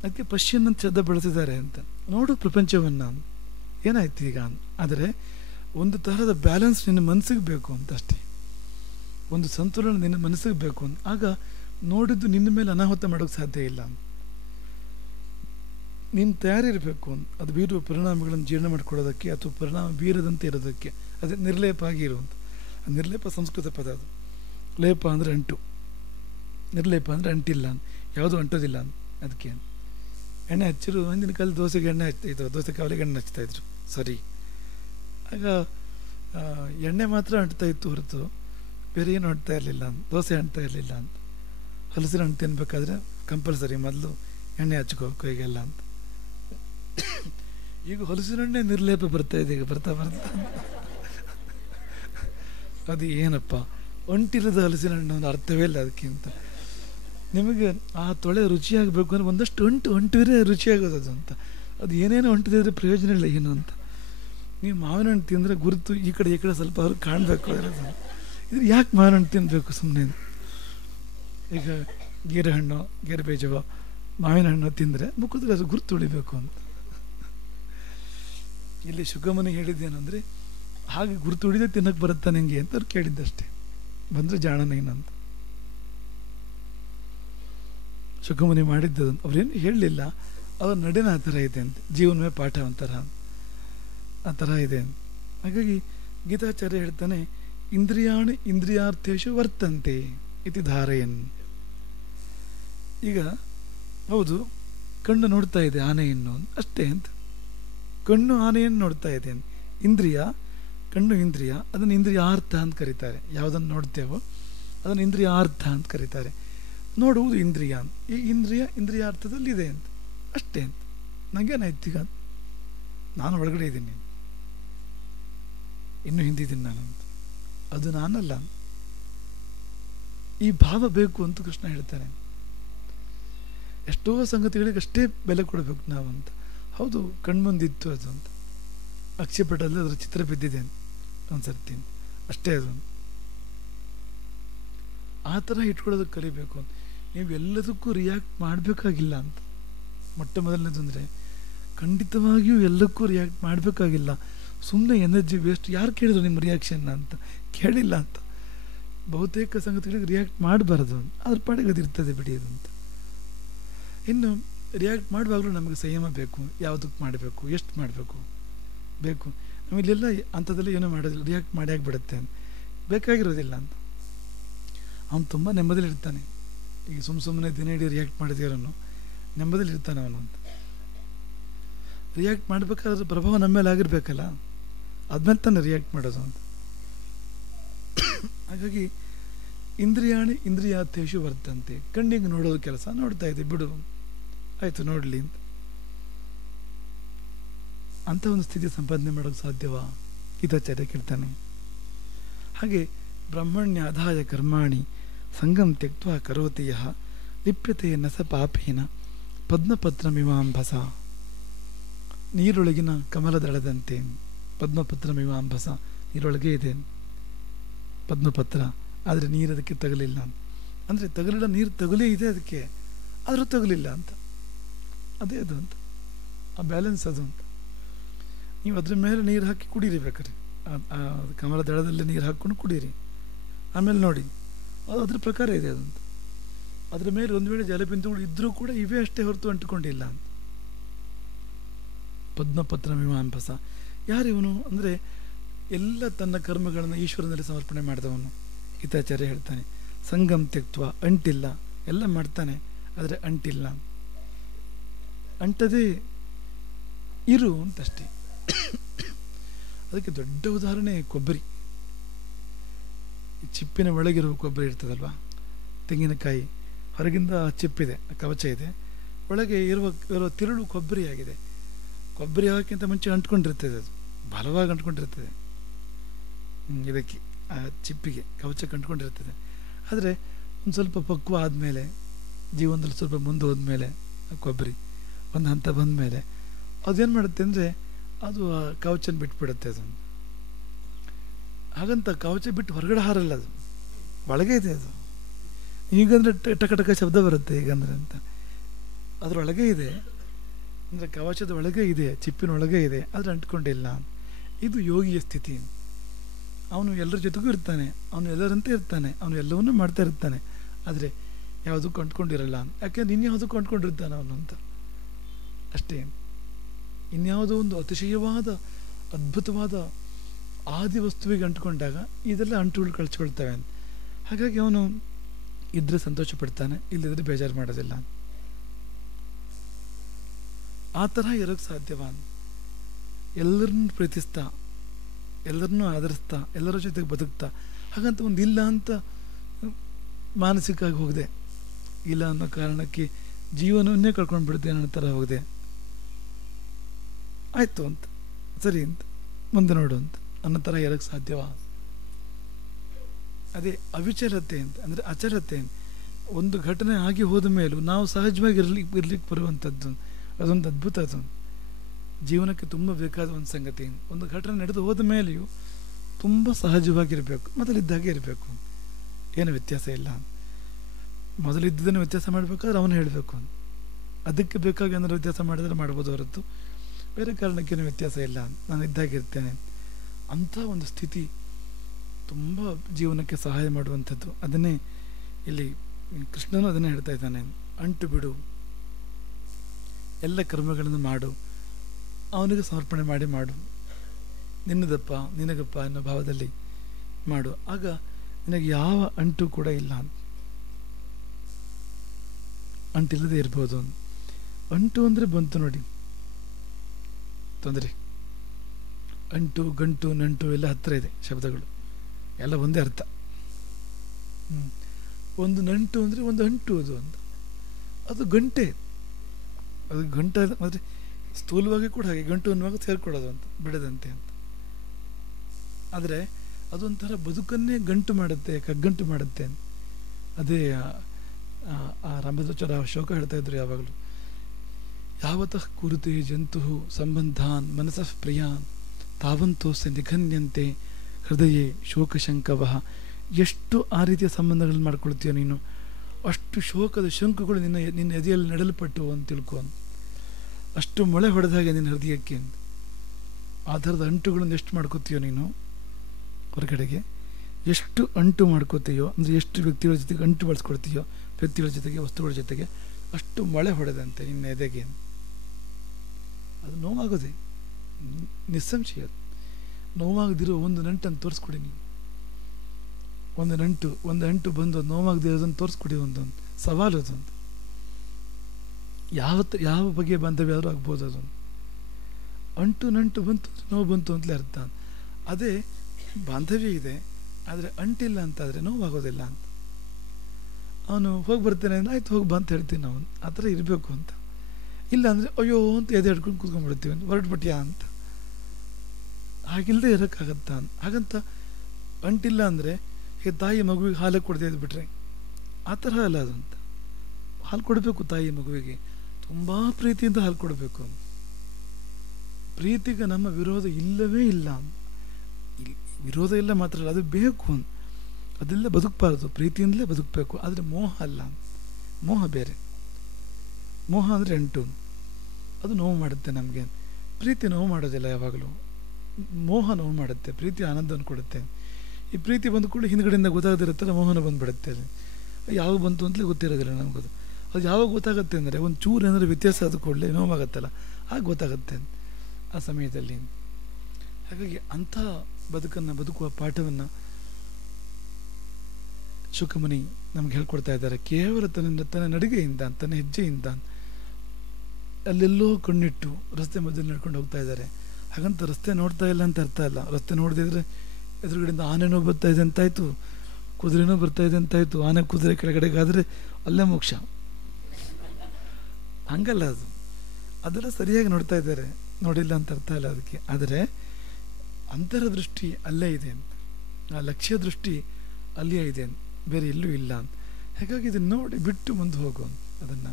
ಅದಕ್ಕೆ ಪಶ್ಯನ್ ಅಂತ ಶಬ್ದ ಬಳಸಿದ್ದಾರೆ ಅಂತ. ನೋಡು ಪ್ರಪಂಚವನ್ನು, ಏನಾಯ್ತು ಈಗ. ಆದರೆ ಒಂದು ತರಹದ ಬ್ಯಾಲೆನ್ಸ್ ನಿನ್ನ ಮನಸ್ಸಿಗೆ ಬೇಕು ಅಂತ ಅಷ್ಟೇ, ಒಂದು ಸಂತುಲನ ನಿನ್ನ ಮನಸ್ಸಿಗೆ ಬೇಕು ಅಂತ. ಆಗ ನೋಡಿದ್ದು ನಿನ್ನ ಮೇಲೆ ಅನಾಹುತ ಮಾಡೋಕ್ಕೆ ಸಾಧ್ಯ ಇಲ್ಲ. ನೀನು ತಯಾರಿರಬೇಕು ಅದು ಬೀರುವ ಪರಿಣಾಮಗಳನ್ನು ಜೀರ್ಣ ಮಾಡ್ಕೊಳ್ಳೋದಕ್ಕೆ, ಅಥವಾ ಪರಿಣಾಮ ಬೀರದಂತೆ ಇರೋದಕ್ಕೆ. ಅದೇ ನಿರ್ಲೇಪ ಆಗಿ ಇರುವಂಥ. ನಿರ್ಲೇಪ ಸಂಸ್ಕೃತ ಪದ, ಅದು ಲೇಪ ಅಂದರೆ ಅಂಟು, ನಿರ್ಲೇಪ ಅಂದರೆ ಅಂಟಿಲ್ಲ, ಯಾವುದೂ ಅಂಟೋದಿಲ್ಲ. ಅದಕ್ಕೆ ಎಣ್ಣೆ ಹಚ್ಚಿರು, ಹಿಂದಿನ ಕಾಲದ ದೋಸೆಗೆ ಎಣ್ಣೆ ಹಚ್ತಾಯಿದ್ರು, ದೋಸೆ ಕಾವಲಿಗೆ ಎಣ್ಣೆ ಹಚ್ತಾಯಿದ್ರು. ಸರಿ, ಆಗ ಎಣ್ಣೆ ಮಾತ್ರ ಅಂಟ್ತಾ ಇತ್ತು ಹೊರತು ಬೇರೆ ಏನು ಅಂಟ್ತಾ ಇರಲಿಲ್ಲ, ದೋಸೆ ಅಂಟ್ತಾ ಇರಲಿಲ್ಲ ಅಂತ. ಹಲಸಿನ ಹಣ್ಣು ತಿನ್ಬೇಕಾದ್ರೆ ಕಂಪಲ್ಸರಿ ಮೊದಲು ಎಣ್ಣೆ ಹಚ್ಕೋ ಕೈಗೆಲ್ಲ ಅಂತ. ಈಗ ಹಲಸಿನ ಹಣ್ಣೆ ನಿರ್ಲೇಪ ಬರ್ತಾ ಇದೆ, ಈಗ ಬರ್ತಾ ಅದು ಏನಪ್ಪ, ಒಂಟಿರದ ಹಲಸಿನ ಹಣ್ಣು ಒಂದು ಅರ್ಥವೇ ಇಲ್ಲ ಅದಕ್ಕಿಂತ. ನಿಮಗೆ ಆ ತೊಳೆ ರುಚಿಯಾಗಬೇಕು ಅಂದರೆ ಒಂದಷ್ಟು ಅಂಟುವಿರೇ ರುಚಿಯಾಗೋದು ಅದು ಅಂತ. ಅದು ಏನೇನೋ ಅಂಟಿದ್ರೆ ಪ್ರಯೋಜನ ಇಲ್ಲ ಏನು ಅಂತ. ನೀವು ಮಾವಿನ ಹಣ್ಣು ತಿಂದರೆ ಗುರುತು ಈ ಕಡೆ ಸ್ವಲ್ಪ ಅವ್ರಿಗೆ ಕಾಣಬೇಕು. ಇದ್ರೆ ಯಾಕೆ ಮಾವಿನ ಹಣ್ಣು ತಿನ್ನಬೇಕು ಸುಮ್ಮನೆ? ಈಗ ಗೇರು ಹಣ್ಣು, ಗೇರು ಬೀಜವೋ, ಮಾವಿನ ಹಣ್ಣು ತಿಂದರೆ ಮುಖದಲ್ಲಿ ಅದು ಗುರುತು ಉಳಿಬೇಕು ಅಂತ. ಇಲ್ಲಿ ಶುಕಮುನಿ ಹೇಳಿದ್ದೇನೆಂದರೆ, ಹಾಗೆ ಗುರುತು ಉಳಿದೇ ತಿನ್ನಕ್ಕೆ ಬರುತ್ತಾ ನಿಂಗೆ ಅಂತ ಅವ್ರು ಕೇಳಿದ್ದಷ್ಟೇ. ಬಂದರೆ ಜಾಣನೇನಂತ ಶುಕಮುನಿ ಮಾಡಿದ್ದದು. ಅವ್ರೇನು ಹೇಳಲಿಲ್ಲ, ಅವ್ರ ನಡೆನ ಆ ಥರ ಇದೆ ಅಂತ, ಜೀವನವೇ ಪಾಠ ಒಂಥರ ಆ ಥರ ಇದೆ ಅಂತ. ಹಾಗಾಗಿ ಗೀತಾಚಾರ್ಯ ಹೇಳ್ತಾನೆ, ಇಂದ್ರಿಯಾಣಿ ಇಂದ್ರಿಯಾರ್ಥೇಶು ವರ್ತಂತೆ ಇತಿ ಧಾರಯನ್. ಈಗ ಹೌದು, ಕಣ್ಣು ನೋಡ್ತಾ ಇದೆ ಆನೆಯನ್ನು ಅಷ್ಟೇ ಅಂತ, ಕಣ್ಣು ಆನೆಯನ್ನು ನೋಡ್ತಾ ಇದೆ ಅಂತ. ಇಂದ್ರಿಯ, ಕಣ್ಣು ಇಂದ್ರಿಯ, ಅದನ್ನು ಇಂದ್ರಿಯಾರ್ಥ ಅಂತ ಕರೀತಾರೆ. ಯಾವುದನ್ನು ನೋಡ್ತೇವೋ ಅದನ್ನು ಇಂದ್ರಿಯಾರ್ಥ ಅಂತ ಕರೀತಾರೆ. ನೋಡುವುದು ಇಂದ್ರಿಯ, ಈ ಇಂದ್ರಿಯಾರ್ಥದಲ್ಲಿದೆ ಅಂತ ಅಷ್ಟೇ ಅಂತ. ನನಗೇನಾಯ್ತು ಈಗ, ನಾನು ಒಳಗಡೆ ಇದ್ದೀನಿ, ಇನ್ನೂ ಹಿಂದಿದ್ದೀನಿ ನಾನು ಅಂತ. ಅದು ನಾನಲ್ಲ. ಈ ಭಾವ ಬೇಕು ಅಂತ ಕೃಷ್ಣ ಹೇಳ್ತಾನೆ. ಎಷ್ಟೋ ಸಂಗತಿಗಳಿಗೆ ಅಷ್ಟೇ ಬೆಲೆ ಕೊಡಬೇಕು ನಾವು ಅಂತ. ಹೌದು, ಕಣ್ಮುಂದಿತ್ತು ಅದು ಅಂತ, ಅಕ್ಷಯಪಟದಲ್ಲಿ ಅದರ ಚಿತ್ರ ಬಿದ್ದಿದೆ ಒಂದ್ಸರ್ತಿ, ಅಷ್ಟೇ ಅದು. ಆ ಥರ ಇಟ್ಕೊಳ್ಳೋದಕ್ಕೆ ಕಲಿಬೇಕು ಅಂತ. ನೀವು ಎಲ್ಲದಕ್ಕೂ ರಿಯಾಕ್ಟ್ ಮಾಡಬೇಕಾಗಿಲ್ಲ ಅಂತ. ಮೊಟ್ಟ ಮೊದಲನೇದು ಅಂದರೆ ಖಂಡಿತವಾಗಿಯೂ ಎಲ್ಲಕ್ಕೂ ರಿಯಾಕ್ಟ್ ಮಾಡಬೇಕಾಗಿಲ್ಲ. ಸುಮ್ಮನೆ ಎನರ್ಜಿ ವೇಸ್ಟ್. ಯಾರು ಕೇಳಿದ್ರು ನಿಮ್ಮ ರಿಯಾಕ್ಷನ್ನ ಅಂತ? ಕೇಳಿಲ್ಲ ಅಂತ. ಬಹುತೇಕ ಸಂಗತಿಗಳಿಗೆ ರಿಯಾಕ್ಟ್ ಮಾಡಬಾರ್ದು, ಅದ್ರ ಪಾಡಿಗೆ ಅದಿರ್ತದೆ, ಬಿಡಿ ಅದು ಅಂತ. ಇನ್ನು ರಿಯಾಕ್ಟ್ ಮಾಡುವಾಗಲೂ ನಮಗೆ ಸಂಯಮ ಬೇಕು. ಯಾವುದಕ್ಕೆ ಮಾಡಬೇಕು, ಎಷ್ಟು ಮಾಡಬೇಕು ಬೇಕು. ನಮಗೆಲ್ಲ ಅಂಥದ್ದೆಲ್ಲ ಏನೂ ಮಾಡೋದಿಲ್ಲ, ರಿಯಾಕ್ಟ್ ಮಾಡಿ ಆಗಿಬಿಡುತ್ತೆ, ಬೇಕಾಗಿರೋದಿಲ್ಲ ಅಂತ. ಅವನು ತುಂಬ ನೆಮ್ಮದಿಲಿರ್ತಾನೆ. ಈಗ ಸುಮ್ಮನೆ ದಿನ ಇಡೀ ರಿಯಾಕ್ಟ್ ಮಾಡಿದ್ಯಾರನ್ನು ನೆಮ್ಮದಿಲಿರ್ತಾನೆ ಅವನು ಅಂತ. ರಿಯಾಕ್ಟ್ ಮಾಡಬೇಕಾದ್ರೆ ಪ್ರಭಾವ ನಮ್ಮ ಮೇಲೆ ಆಗಿರ್ಬೇಕಲ್ಲ, ಆದ್ಮೇಲೆ ತಾನೆ ರಿಯಾಕ್ಟ್ ಮಾಡೋದು ಅಂತ. ಹಾಗಾಗಿ ಇಂದ್ರಿಯಾಣಿ ಇಂದ್ರಿಯಾರ್ಥೇಶು ವರ್ತಂತೆ. ಕಣ್ಣಿಗೆ ನೋಡೋದು ಕೆಲಸ ನೋಡ್ತಾ ಇದೆ, ಬಿಡು, ಆಯಿತು ನೋಡಲಿ ಅಂತ. ಅಂಥ ಒಂದು ಸ್ಥಿತಿ ಸಂಪಾದನೆ ಮಾಡೋಕ್ಕೆ ಸಾಧ್ಯವಾ? ಗೀತಾಚಾರ್ಯ ಕೇಳ್ತಾನೆ. ಹಾಗೆ ಬ್ರಹ್ಮಣ್ಯಾಧಾಯ ಕರ್ಮಾಣಿ ಸಂಗಂ ತ್ಯಕ್ತ್ವಾ ಕರೋತಿ ಯಃ ಲಿಪ್ಯತೆ ನ ಸ ಪಾಪೇನ ಪದ್ಮಪತ್ರಮಿವಾಂಬಸ. ನೀರೊಳಗಿನ ಕಮಲದಳದಂತೆ. ಪದ್ಮಪತ್ರಮಿವಾಂಬಸ, ನೀರೊಳಗೆ ಇದೆ ಪದ್ಮಪತ್ರ, ಆದರೆ ನೀರು ಅದಕ್ಕೆ ತಗಲಿಲ್ಲ. ಅಂದರೆ ತಗಲಿಲ್ಲ, ನೀರು ತಗುಲೇ ಇದೆ ಅದಕ್ಕೆ, ಆದರೂ ತಗಲಿಲ್ಲ ಅಂತ. ಅದೇ ಅದು ಅಂತ, ಆ ಬ್ಯಾಲೆನ್ಸ್ ಅದು ಅಂತ. ನೀವು ಅದ್ರ ಮೇಲೆ ನೀರು ಹಾಕಿ ಕುಡೀರಿ ಬೇಕಾದ್ರೆ, ಆ ಕಮಲ ದಳದಲ್ಲಿ ನೀರು ಹಾಕ್ಕೊಂಡು ಕುಡೀರಿ, ಆಮೇಲೆ ನೋಡಿ ಅದು ಅದ್ರ ಪ್ರಕಾರ ಇದೆ ಅದಂತ. ಅದ್ರ ಮೇಲೆ ಒಂದು ವೇಳೆ ಜಲಬಿಂದುಗಳು ಇದ್ದರೂ ಕೂಡ ಇವೇ ಅಷ್ಟೇ ಹೊರತು ಅಂಟಿಕೊಂಡಿಲ್ಲ ಅಂತ. ಪದ್ಮಪತ್ರ ಮೀಮಾಂಬಸ. ಯಾರಿವನು ಅಂದರೆ ಎಲ್ಲ ತನ್ನ ಕರ್ಮಗಳನ್ನು ಈಶ್ವರನಲ್ಲಿ ಸಮರ್ಪಣೆ ಮಾಡಿದವನು. ಗೀತಾಚಾರ್ಯ ಹೇಳ್ತಾನೆ, ಸಂಗಮ್ ತ್ಯಕ್ತ್ವ, ಅಂಟಿಲ್ಲ, ಎಲ್ಲ ಮಾಡ್ತಾನೆ ಆದರೆ ಅಂಟಿಲ್ಲ, ಅಂಟದೇ ಇರು ಅಂತಷ್ಟೇ. ಅದಕ್ಕೆ ದೊಡ್ಡ ಉದಾಹರಣೆ ಕೊಬ್ಬರಿ. ಚಿಪ್ಪಿನ ಒಳಗಿರುವ ಕೊಬ್ಬರಿ ಇರ್ತದಲ್ವ, ತೆಂಗಿನಕಾಯಿ ಹೊರಗಿಂದ ಚಿಪ್ಪಿದೆ, ಕವಚ ಇದೆ, ಒಳಗೆ ಇರುವ ತಿರುಳು ಕೊಬ್ಬರಿ ಆಗಿದೆ. ಕೊಬ್ಬರಿ ಆಗೋಕ್ಕಿಂತ ಮುಂಚೆ ಅಂಟ್ಕೊಂಡಿರ್ತದೆ, ಅದು ಬಲವಾಗಿ ಅಂಟ್ಕೊಂಡಿರ್ತದೆ ಇದಕ್ಕೆ, ಆ ಚಿಪ್ಪಿಗೆ ಕವಚಕ್ಕೆ ಅಂಟ್ಕೊಂಡಿರ್ತದೆ. ಆದರೆ ಒಂದು ಸ್ವಲ್ಪ ಪಕ್ವ ಆದಮೇಲೆ, ಜೀವನದಲ್ಲಿ ಸ್ವಲ್ಪ ಮುಂದೆ ಹೋದ್ಮೇಲೆ, ಕೊಬ್ಬರಿ ಒಂದು ಹಂತ ಬಂದ ಮೇಲೆ ಅದೇನು ಮಾಡುತ್ತೆ ಅಂದರೆ ಅದು ಆ ಕವಚನ ಬಿಟ್ಬಿಡುತ್ತೆ. ಅದನ್ನು ಹಾಗಂತ ಕವಚ ಬಿಟ್ಟು ಹೊರಗಡೆ ಹಾರಲ್ಲ, ಅದು ಒಳಗೆ ಇದೆ. ಅದು ಈಗಂದರೆ ಟಕ ಟಕ ಶಬ್ದ ಬರುತ್ತೆ ಈಗಂದ್ರೆ ಅಂತ, ಅದರೊಳಗೆ ಇದೆ. ಅಂದರೆ ಕವಚದ ಒಳಗೆ ಇದೆ, ಚಿಪ್ಪಿನೊಳಗೆ ಇದೆ, ಆದರೆ ಅಂಟ್ಕೊಂಡಿಲ್ಲ. ಇದು ಯೋಗಿಯ ಸ್ಥಿತಿ. ಅವನು ಎಲ್ಲರ ಜೊತೆಗೂ ಇರ್ತಾನೆ, ಅವನು ಎಲ್ಲರಂತೆ ಇರ್ತಾನೆ, ಅವನು ಎಲ್ಲವನ್ನೂ ಮಾಡ್ತಾ ಇರ್ತಾನೆ, ಆದರೆ ಯಾವುದಕ್ಕೂ ಅಂಟ್ಕೊಂಡಿರಲ್ಲ. ಯಾಕೆಂದ್ರೆ ಇನ್ಯಾವುದಕ್ಕೂ ಅಂಟ್ಕೊಂಡಿರ್ತಾನೆ ಅವನು ಅಂತ ಅಷ್ಟೇ. ಇನ್ಯಾವುದೋ ಒಂದು ಅತಿಶಯವಾದ ಅದ್ಭುತವಾದ ಆದಿ ವಸ್ತುವಿಗೆ ಅಂಟ್ಕೊಂಡಾಗ ಇದೆಲ್ಲ ಅಂಟುಗಳು ಕಳ್ಚ್ಕೊಳ್ತವೆ. ಹಾಗಾಗಿ ಅವನು ಇದ್ರೆ ಸಂತೋಷ ಪಡ್ತಾನೆ, ಇಲ್ಲದಿದ್ರೆ ಬೇಜಾರು ಮಾಡೋದಿಲ್ಲ. ಆ ಥರ ಇರೋಕ್ಕೆ ಸಾಧ್ಯವ? ಎಲ್ಲರನ್ನೂ ಪ್ರೀತಿಸ್ತಾ, ಎಲ್ಲರನ್ನೂ ಆಧರಿಸ್ತಾ, ಎಲ್ಲರ ಜೊತೆಗೆ ಬದುಕ್ತಾ, ಹಾಗಂತ ಒಂದು ಇಲ್ಲ ಅಂತ ಮಾನಸಿಕವಾಗಿ ಹೋಗದೆ, ಇಲ್ಲ ಅನ್ನೋ ಕಾರಣಕ್ಕೆ ಜೀವನವನ್ನೇ ಕಳ್ಕೊಂಡು ಬಿಡ್ತೇನೆ ಅನ್ನೋ ಥರ ಹೋಗದೆ, ಆಯಿತು ಅಂತ, ಸರಿ ಅಂತ, ಮುಂದೆ ನೋಡು ಅಂತ ಅನ್ನೋ ಥರ ಇರೋಕ್ಕೆ ಸಾಧ್ಯವ? ಅದೇ ಅವಿಚಲತೆ ಅಂತ, ಅಂದರೆ ಅಚಲತೆ. ಒಂದು ಘಟನೆ ಆಗಿ ಹೋದ ಮೇಲೂ ನಾವು ಸಹಜವಾಗಿ ಇರ್ಲಿಕ್ಕೆ ಬರುವಂಥದ್ದು, ಅದೊಂದು ಅದ್ಭುತ. ಅದು ಜೀವನಕ್ಕೆ ತುಂಬ ಬೇಕಾದ ಒಂದು ಸಂಗತಿ. ಒಂದು ಘಟನೆ ನಡೆದು ಹೋದ ಮೇಲೆಯೂ ತುಂಬ ಸಹಜವಾಗಿರಬೇಕು, ಮೊದಲಿದ್ದಾಗೆ ಇರಬೇಕು, ಏನು ವ್ಯತ್ಯಾಸ ಇಲ್ಲ. ಮೊದಲಿದ್ದದನ್ನು ವ್ಯತ್ಯಾಸ ಮಾಡಬೇಕಾದ್ರೆ ಅವನು ಹೇಳಬೇಕು, ಅದಕ್ಕೆ ಬೇಕಾಗಿ ಏನಾದ್ರು ವ್ಯತ್ಯಾಸ ಮಾಡಿದ್ರೆ ಮಾಡ್ಬೋದು ಹೊರತು ಬೇರೆ ಕಾರಣಕ್ಕೇನು ವ್ಯತ್ಯಾಸ ಇಲ್ಲ, ನಾನು ಇದ್ದಾಗಿರ್ತೇನೆ. ಅಂಥ ಒಂದು ಸ್ಥಿತಿ ತುಂಬ ಜೀವನಕ್ಕೆ ಸಹಾಯ ಮಾಡುವಂಥದ್ದು. ಅದನ್ನೇ ಇಲ್ಲಿ ಕೃಷ್ಣನು ಅದನ್ನೇ ಹೇಳ್ತಾ ಇದ್ದಾನೆ, ಅಂಟು ಬಿಡು, ಎಲ್ಲ ಕರ್ಮಗಳನ್ನು ಮಾಡು, ಅವನಿಗೆ ಸಮರ್ಪಣೆ ಮಾಡಿ ಮಾಡು, ನಿನ್ನದಪ್ಪ ನಿನಗಪ್ಪ ಅನ್ನೋ ಭಾವದಲ್ಲಿ ಮಾಡು, ಆಗ ನಿನಗೆ ಯಾವ ಅಂಟು ಕೂಡ ಇಲ್ಲ. ಅಂಟಿಲ್ಲದೆ ಇರ್ಬೋದು. ಅಂಟು ಅಂದರೆ ಬಂತು ನೋಡಿ ತೊಂದರೆ. ಅಂಟು ಗಂಟು ನಂಟು ಎಲ್ಲ ಹತ್ತಿರ ಇದೆ ಶಬ್ದಗಳು, ಎಲ್ಲ ಒಂದೇ ಅರ್ಥ. ಒಂದು ನಂಟು ಅಂದರೆ ಒಂದು ಅಂಟು, ಅದು ಅಂತ, ಅದು ಗಂಟೆ, ಅದು ಗಂಟೆ ಅಂದರೆ ಸ್ಥೂಲವಾಗಿ ಕೂಡ ಹಾಗೆ, ಗಂಟು ಅನ್ನುವಾಗ ಸೇರ್ಕೊಳ್ಳೋದು ಅಂತ, ಬಿಡದಂತೆ ಅಂತ. ಆದರೆ ಅದೊಂಥರ ಬದುಕನ್ನೇ ಗಂಟು ಮಾಡುತ್ತೆ, ಕಗ್ಗಂಟು ಮಾಡುತ್ತೆ. ಅದೇ ಆ ರಾಮಭದ್ರಾಚಾರ್ಯ ಶೋಕ ಹೇಳ್ತಾ ಇದ್ರು ಯಾವಾಗಲೂ, ಯಾವತಃ ಕುರುತೆ ಜಂತು ಸಂಬಂಧಾನ್ ಮನಸಃ ಪ್ರಿಯಾನ್ ತಾವಂತೋಸ್ಯ ನಿಘನ್ಯಂತೆ ಹೃದಯೇ ಶೋಕಶಂಕವಃ. ಎಷ್ಟು ಆ ರೀತಿಯ ಸಂಬಂಧಗಳನ್ನು ಮಾಡ್ಕೊಳ್ತೀಯೋ ನೀನು, ಅಷ್ಟು ಶೋಕದ ಶಂಕುಗಳು ನಿನ್ನ ಎದೆಯಲ್ಲಿ ನೆಡಲ್ಪಟ್ಟು ಅಂತ ತಿಳ್ಕೊ. ಅಷ್ಟು ಮೊಳೆ ಹೊಡೆದ ಹಾಗೆ ನಿನ್ನ ಹೃದಯಕ್ಕೆ. ಆ ಥರದ ಅಂಟುಗಳನ್ನು ಎಷ್ಟು ಮಾಡ್ಕೋತೀಯೋ ನೀನು ಹೊರಗಡೆಗೆ, ಎಷ್ಟು ಅಂಟು ಮಾಡ್ಕೋತೀಯೋ ಅಂದರೆ ಎಷ್ಟು ವ್ಯಕ್ತಿಗಳ ಜೊತೆಗೆ ಅಂಟು ಬಳಸ್ಕೊಳ್ತೀಯೋ, ವ್ಯಕ್ತಿಗಳ ಜೊತೆಗೆ ವಸ್ತುಗಳ ಜೊತೆಗೆ, ಅಷ್ಟು ಮಳೆ ಹೊಡೆದಂತೆ ನಿನ್ನ ಎದೆಗೆ. ಅದು ನೋವಾಗೋದೆ ನಿಸ್ಸಂಶಯ. ನೋವಾಗದಿರೋ ಒಂದು ನಂಟನ್ನು ತೋರಿಸ್ಕೊಡಿ ನೀವು. ಒಂದು ಅಂಟು ಬಂದು ಅದು ನೋವಾಗದಿರೋದನ್ನು ತೋರಿಸ್ಕೊಡಿ. ಒಂದೊಂದು ಸವಾಲು ಅದೊಂದು. ಯಾವ ಬಗೆಯ ಬಾಂಧವ್ಯ ಆದರೂ ಆಗ್ಬೋದು. ಅದೊಂದು ನಂಟು ಬಂತು, ನೋವು ಬಂತು ಅಂತಲೇ ಅರ್ಥ. ಅದೇ ಬಾಂಧವ್ಯ ಇದೆ, ಆದರೆ ಅಂಟಿಲ್ಲ ಅಂತಾದರೆ ನೋವಾಗೋದಿಲ್ಲ ಅಂತ. ಅವನು ಹೋಗಿ ಬರ್ತೇನೆ ಅಂದರೆ ಆಯ್ತು ಹೋಗಿ ಬಾ ಅಂತ ಹೇಳ್ತೀನಿ ನಾವು, ಆ ಥರ ಇರಬೇಕು ಅಂತ. ಇಲ್ಲ ಅಂದರೆ ಅಯ್ಯೋ ಅಂತ ಎದೆ ಹಿಡ್ಕೊಂಡು ಕೂತ್ಕೊಂಡ್ಬಿಡ್ತೀವಿ, ಹೊರಟ್ಬಿಟ್ಯಾ ಅಂತ. ಹಾಗಿಲ್ಲದೆ ಇರೋಕ್ಕಾಗತ್ತ. ಹಾಗಂತ ಅಂಟಿಲ್ಲ ಅಂದರೆ ಈಗ ತಾಯಿ ಮಗುವಿಗೆ ಹಾಲು ಕೊಡದೆ ಇದ್ಬಿಟ್ರೆ ಆ ಥರ ಅಲ್ಲ ಅದು ಅಂತ. ಹಾಲು ಕೊಡಬೇಕು ತಾಯಿ ಮಗುವಿಗೆ, ತುಂಬ ಪ್ರೀತಿಯಿಂದ ಹಾಲು ಕೊಡಬೇಕು. ಪ್ರೀತಿಗೆ ನಮ್ಮ ವಿರೋಧ ಇಲ್ಲವೇ ಇಲ್ಲ. ವಿರೋಧ ಇಲ್ಲ ಮಾತ್ರ ಅಲ್ಲ, ಅದು ಬೇಕು. ಅದೆಲ್ಲ ಬದುಕಬಾರ್ದು, ಪ್ರೀತಿಯಿಂದಲೇ ಬದುಕಬೇಕು. ಆದರೆ ಮೋಹ ಅಲ್ಲ. ಮೋಹ ಬೇರೆ. ಮೋಹ ಅಂದರೆ ಅಂಟು, ಅದು ನೋವು ಮಾಡುತ್ತೆ ನಮಗೆ. ಪ್ರೀತಿ ನೋವು ಮಾಡೋದಿಲ್ಲ ಯಾವಾಗಲೂ. ಮೋಹ ನೋವು ಮಾಡುತ್ತೆ, ಪ್ರೀತಿ ಆನಂದವನ್ನು ಕೊಡುತ್ತೆ. ಈ ಪ್ರೀತಿ ಬಂದ ಕೂಡ ಹಿಂದ್ಗಡೆಯಿಂದ ಗೊತ್ತಾಗದಿರುತ್ತಲ್ಲ, ಮೋಹನ ಬಂದುಬಿಡುತ್ತೆ. ಯಾವ ಬಂತು ಅಂತಲೇ ಗೊತ್ತಿರೋದಿಲ್ಲ ನಮಗದು. ಅದು ಯಾವಾಗ ಗೊತ್ತಾಗುತ್ತೆ ಅಂದರೆ ಒಂದು ಚೂರು ಏನಾದರೂ ವ್ಯತ್ಯಾಸ ಆದ ಕೂಡಲೇ ನೋವಾಗತ್ತಲ್ಲ, ಆಗ ಗೊತ್ತಾಗುತ್ತೆ ಆ ಸಮಯದಲ್ಲಿ. ಹಾಗಾಗಿ ಅಂಥ ಬದುಕುವ ಪಾಠವನ್ನು ಶುಕಮುನಿ ನಮ್ಗೆ ಹೇಳ್ಕೊಡ್ತಾ ಇದ್ದಾರೆ. ಕೇವಲ ತನ್ನ ನಡಿಗೆಯಿಂದ, ತನ್ನ ಹೆಜ್ಜೆಯಿಂದ ಅಲ್ಲೆಲ್ಲೋ ಕಣ್ಣಿಟ್ಟು ರಸ್ತೆ ಮಧ್ಯದಲ್ಲಿ ನಡ್ಕೊಂಡು ಹೋಗ್ತಾ ಇದ್ದಾರೆ. ಹಾಗಂತ ರಸ್ತೆ ನೋಡ್ತಾ ಇಲ್ಲ ಅಂತ ಅರ್ಥ ಅಲ್ಲ. ರಸ್ತೆ ನೋಡದಿದ್ರೆ ಎದುರುಗಡೆಯಿಂದ ಆನೆನೂ ಬರ್ತಾ ಇದೆ ಅಂತಾಯ್ತು, ಕುದುರೆನೂ ಬರ್ತಾ ಇದೆ ಅಂತಾಯ್ತು. ಆನೆ ಕುದುರೆ ಕೆಳಗಡೆಗಾದರೆ ಅಲ್ಲೇ ಮೋಕ್ಷ. ಹಂಗಲ್ಲ ಅದು. ಅದೆಲ್ಲ ಸರಿಯಾಗಿ ನೋಡ್ತಾ ಇದ್ದಾರೆ, ನೋಡಿಲ್ಲ ಅಂತ ಅರ್ಥ ಇಲ್ಲ ಅದಕ್ಕೆ. ಆದರೆ ಅಂತರದೃಷ್ಟಿ ಅಲ್ಲೇ ಇದೆ ಅಂತ, ಆ ಲಕ್ಷ್ಯ ದೃಷ್ಟಿ ಅಲ್ಲಿಯೇ ಇದೆ, ಬೇರೆ ಎಲ್ಲೂ ಇಲ್ಲ ಅಂತ. ಹಾಗಾಗಿ ಇದನ್ನು ನೋಡಿ ಬಿಟ್ಟು ಮುಂದೆ ಹೋಗು. ಅದನ್ನು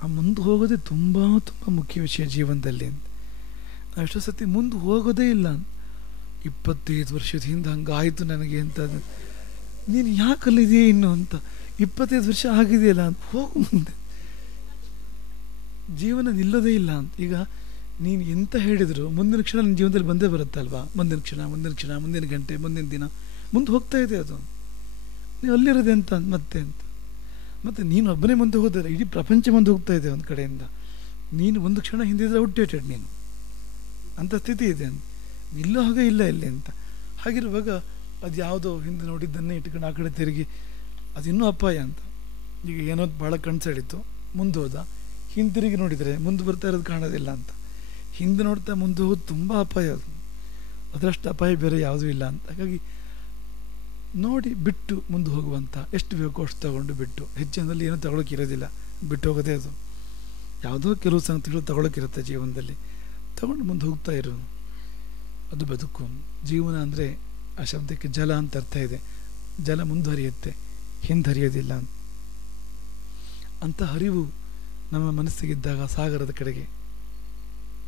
ಆ ಮುಂದೆ ಹೋಗೋದೇ ತುಂಬ ತುಂಬ ಮುಖ್ಯ ವಿಷಯ ಜೀವನದಲ್ಲಿ ಅಂತ. ನಾವು ಎಷ್ಟೋ ಸತಿ ಮುಂದೆ ಹೋಗೋದೇ ಇಲ್ಲ. 25 ವರ್ಷದ ಹಿಂದೆ ಹಂಗಾಯಿತು ನನಗೆ ಅಂತ. ನೀನು ಯಾಕಲ್ಲಿದೆಯೇ ಇನ್ನು ಅಂತ. 25 ವರ್ಷ ಆಗಿದೆಯಲ್ಲ ಅಂತ ಹೋಗು ಮುಂದೆ. ಜೀವನ ನಿಲ್ಲೋದೇ ಇಲ್ಲ ಅಂತ. ಈಗ ನೀನು ಎಂತ ಹೇಳಿದ್ರು ಮುಂದಿನ ಕ್ಷಣ ನನ್ನ ಜೀವನದಲ್ಲಿ ಬಂದೇ ಬರುತ್ತಲ್ವಾ. ಮುಂದಿನ ಕ್ಷಣ, ಮುಂದಿನ ಗಂಟೆ, ಮುಂದಿನ ದಿನ ಮುಂದೆ ಹೋಗ್ತಾ ಇದೆ ಅದು. ನೀವು ಅಲ್ಲಿರೋದೆ ಅಂತ ಮತ್ತೆ ನೀನು ಒಬ್ಬನೇ ಮುಂದೆ ಹೋದರೆ ಇಡೀ ಪ್ರಪಂಚ ಮುಂದೆ ಹೋಗ್ತಾ ಇದೆ ಒಂದು ಕಡೆಯಿಂದ. ನೀನು ಒಂದು ಕ್ಷಣ ಹಿಂದಿದ್ರೆ ಔಟ್ಡೇಟೆಡ್ ನೀನು, ಅಂಥ ಸ್ಥಿತಿ ಇದೆ ಅಂತ. ನಿಲ್ಲೋ ಹಾಗೆ ಇಲ್ಲ ಇಲ್ಲಿ ಅಂತ. ಹಾಗಿರುವಾಗ ಅದು ಯಾವುದೋ ಹಿಂದೆ ನೋಡಿದ್ದನ್ನೇ ಇಟ್ಕೊಂಡು ಆ ಕಡೆ ತಿರುಗಿ ಅದು ಇನ್ನೂ ಅಪಾಯ ಅಂತ. ಈಗ ಏನೋ ಭಾಳ ಕಣ್ಸಡಿತು, ಮುಂದೆ ಹೋದ, ಹಿಂತಿರುಗಿ ನೋಡಿದರೆ ಮುಂದೆ ಬರ್ತಾ ಇರೋದು ಕಾಣೋದಿಲ್ಲ ಅಂತ. ಹಿಂದೆ ನೋಡ್ತಾ ಮುಂದೆ ಹೋಗೋದು ತುಂಬ ಅಪಾಯ. ಅದು ಅದರಷ್ಟು ಅಪಾಯ ಬೇರೆ ಯಾವುದೂ ಇಲ್ಲ ಅಂತ. ಹಾಗಾಗಿ ನೋಡಿ ಬಿಟ್ಟು ಮುಂದೆ ಹೋಗುವಂಥ, ಎಷ್ಟು ಬೇಕೋ ಅಷ್ಟು ತಗೊಂಡು ಬಿಟ್ಟು, ಹೆಚ್ಚಿನಲ್ಲಿ ಏನೂ ತಗೊಳಕ್ಕೆ ಇರೋದಿಲ್ಲ, ಬಿಟ್ಟು ಹೋಗೋದೇ ಅದು. ಯಾವುದೋ ಕೆಲವು ಸಂಗತಿಗಳು ತಗೊಳಕ್ಕಿರುತ್ತೆ ಜೀವನದಲ್ಲಿ, ತಗೊಂಡು ಮುಂದೆ ಹೋಗ್ತಾ ಇರೋ ಅದು ಬದುಕು. ಜೀವನ ಅಂದರೆ ಆ ಶಬ್ದಕ್ಕೆ ಜಲ ಅಂತ ಅರ್ಥ ಇದೆ. ಜಲ ಮುಂದುವರಿಯುತ್ತೆ, ಹಿಂದರಿಯೋದಿಲ್ಲ. ಅಂಥ ಹರಿವು ನಮ್ಮ ಮನಸ್ಸಿಗಿದ್ದಾಗ ಸಾಗರದ ಕಡೆಗೆ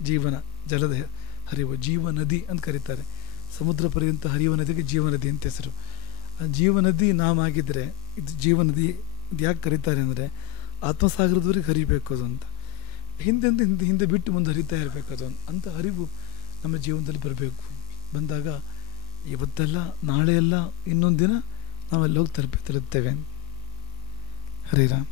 ಜೀವನ, ಜಲದ ಹರಿವು, ಜೀವನದಿ ಅಂತ ಕರೀತಾರೆ. ಸಮುದ್ರ ಪರ್ಯಂತ ಹರಿಯುವ ನದಿಗೆ ಜೀವನದಿ ಅಂತ ಹೆಸರು. ಆ ಜೀವನದಿ ನಾವಾಗಿದ್ದರೆ ಇದು ಜೀವನದಿ. ಇದು ಯಾಕೆ ಕರೀತಾರೆ ಅಂದರೆ ಆತ್ಮಸಾಗರದವರೆಗೆ ಹರಿಬೇಕು ಅದು ಅಂತ. ಹಿಂದೆ ಬಿಟ್ಟು ಮುಂದೆ ಹರಿತಾ ಇರಬೇಕು ಅದು. ಅಂಥ ಹರಿವು ನಮ್ಮ ಜೀವನದಲ್ಲಿ ಬರಬೇಕು. ಬಂದಾಗ ಇವತ್ತೆಲ್ಲ ನಾಳೆ ಎಲ್ಲ ಇನ್ನೊಂದು ದಿನ ನಾವೆಲ್ಲ ಹೋಗಿ ತಲುಪುತ್ತೇವೆ. ಹರಿರಾಮ್.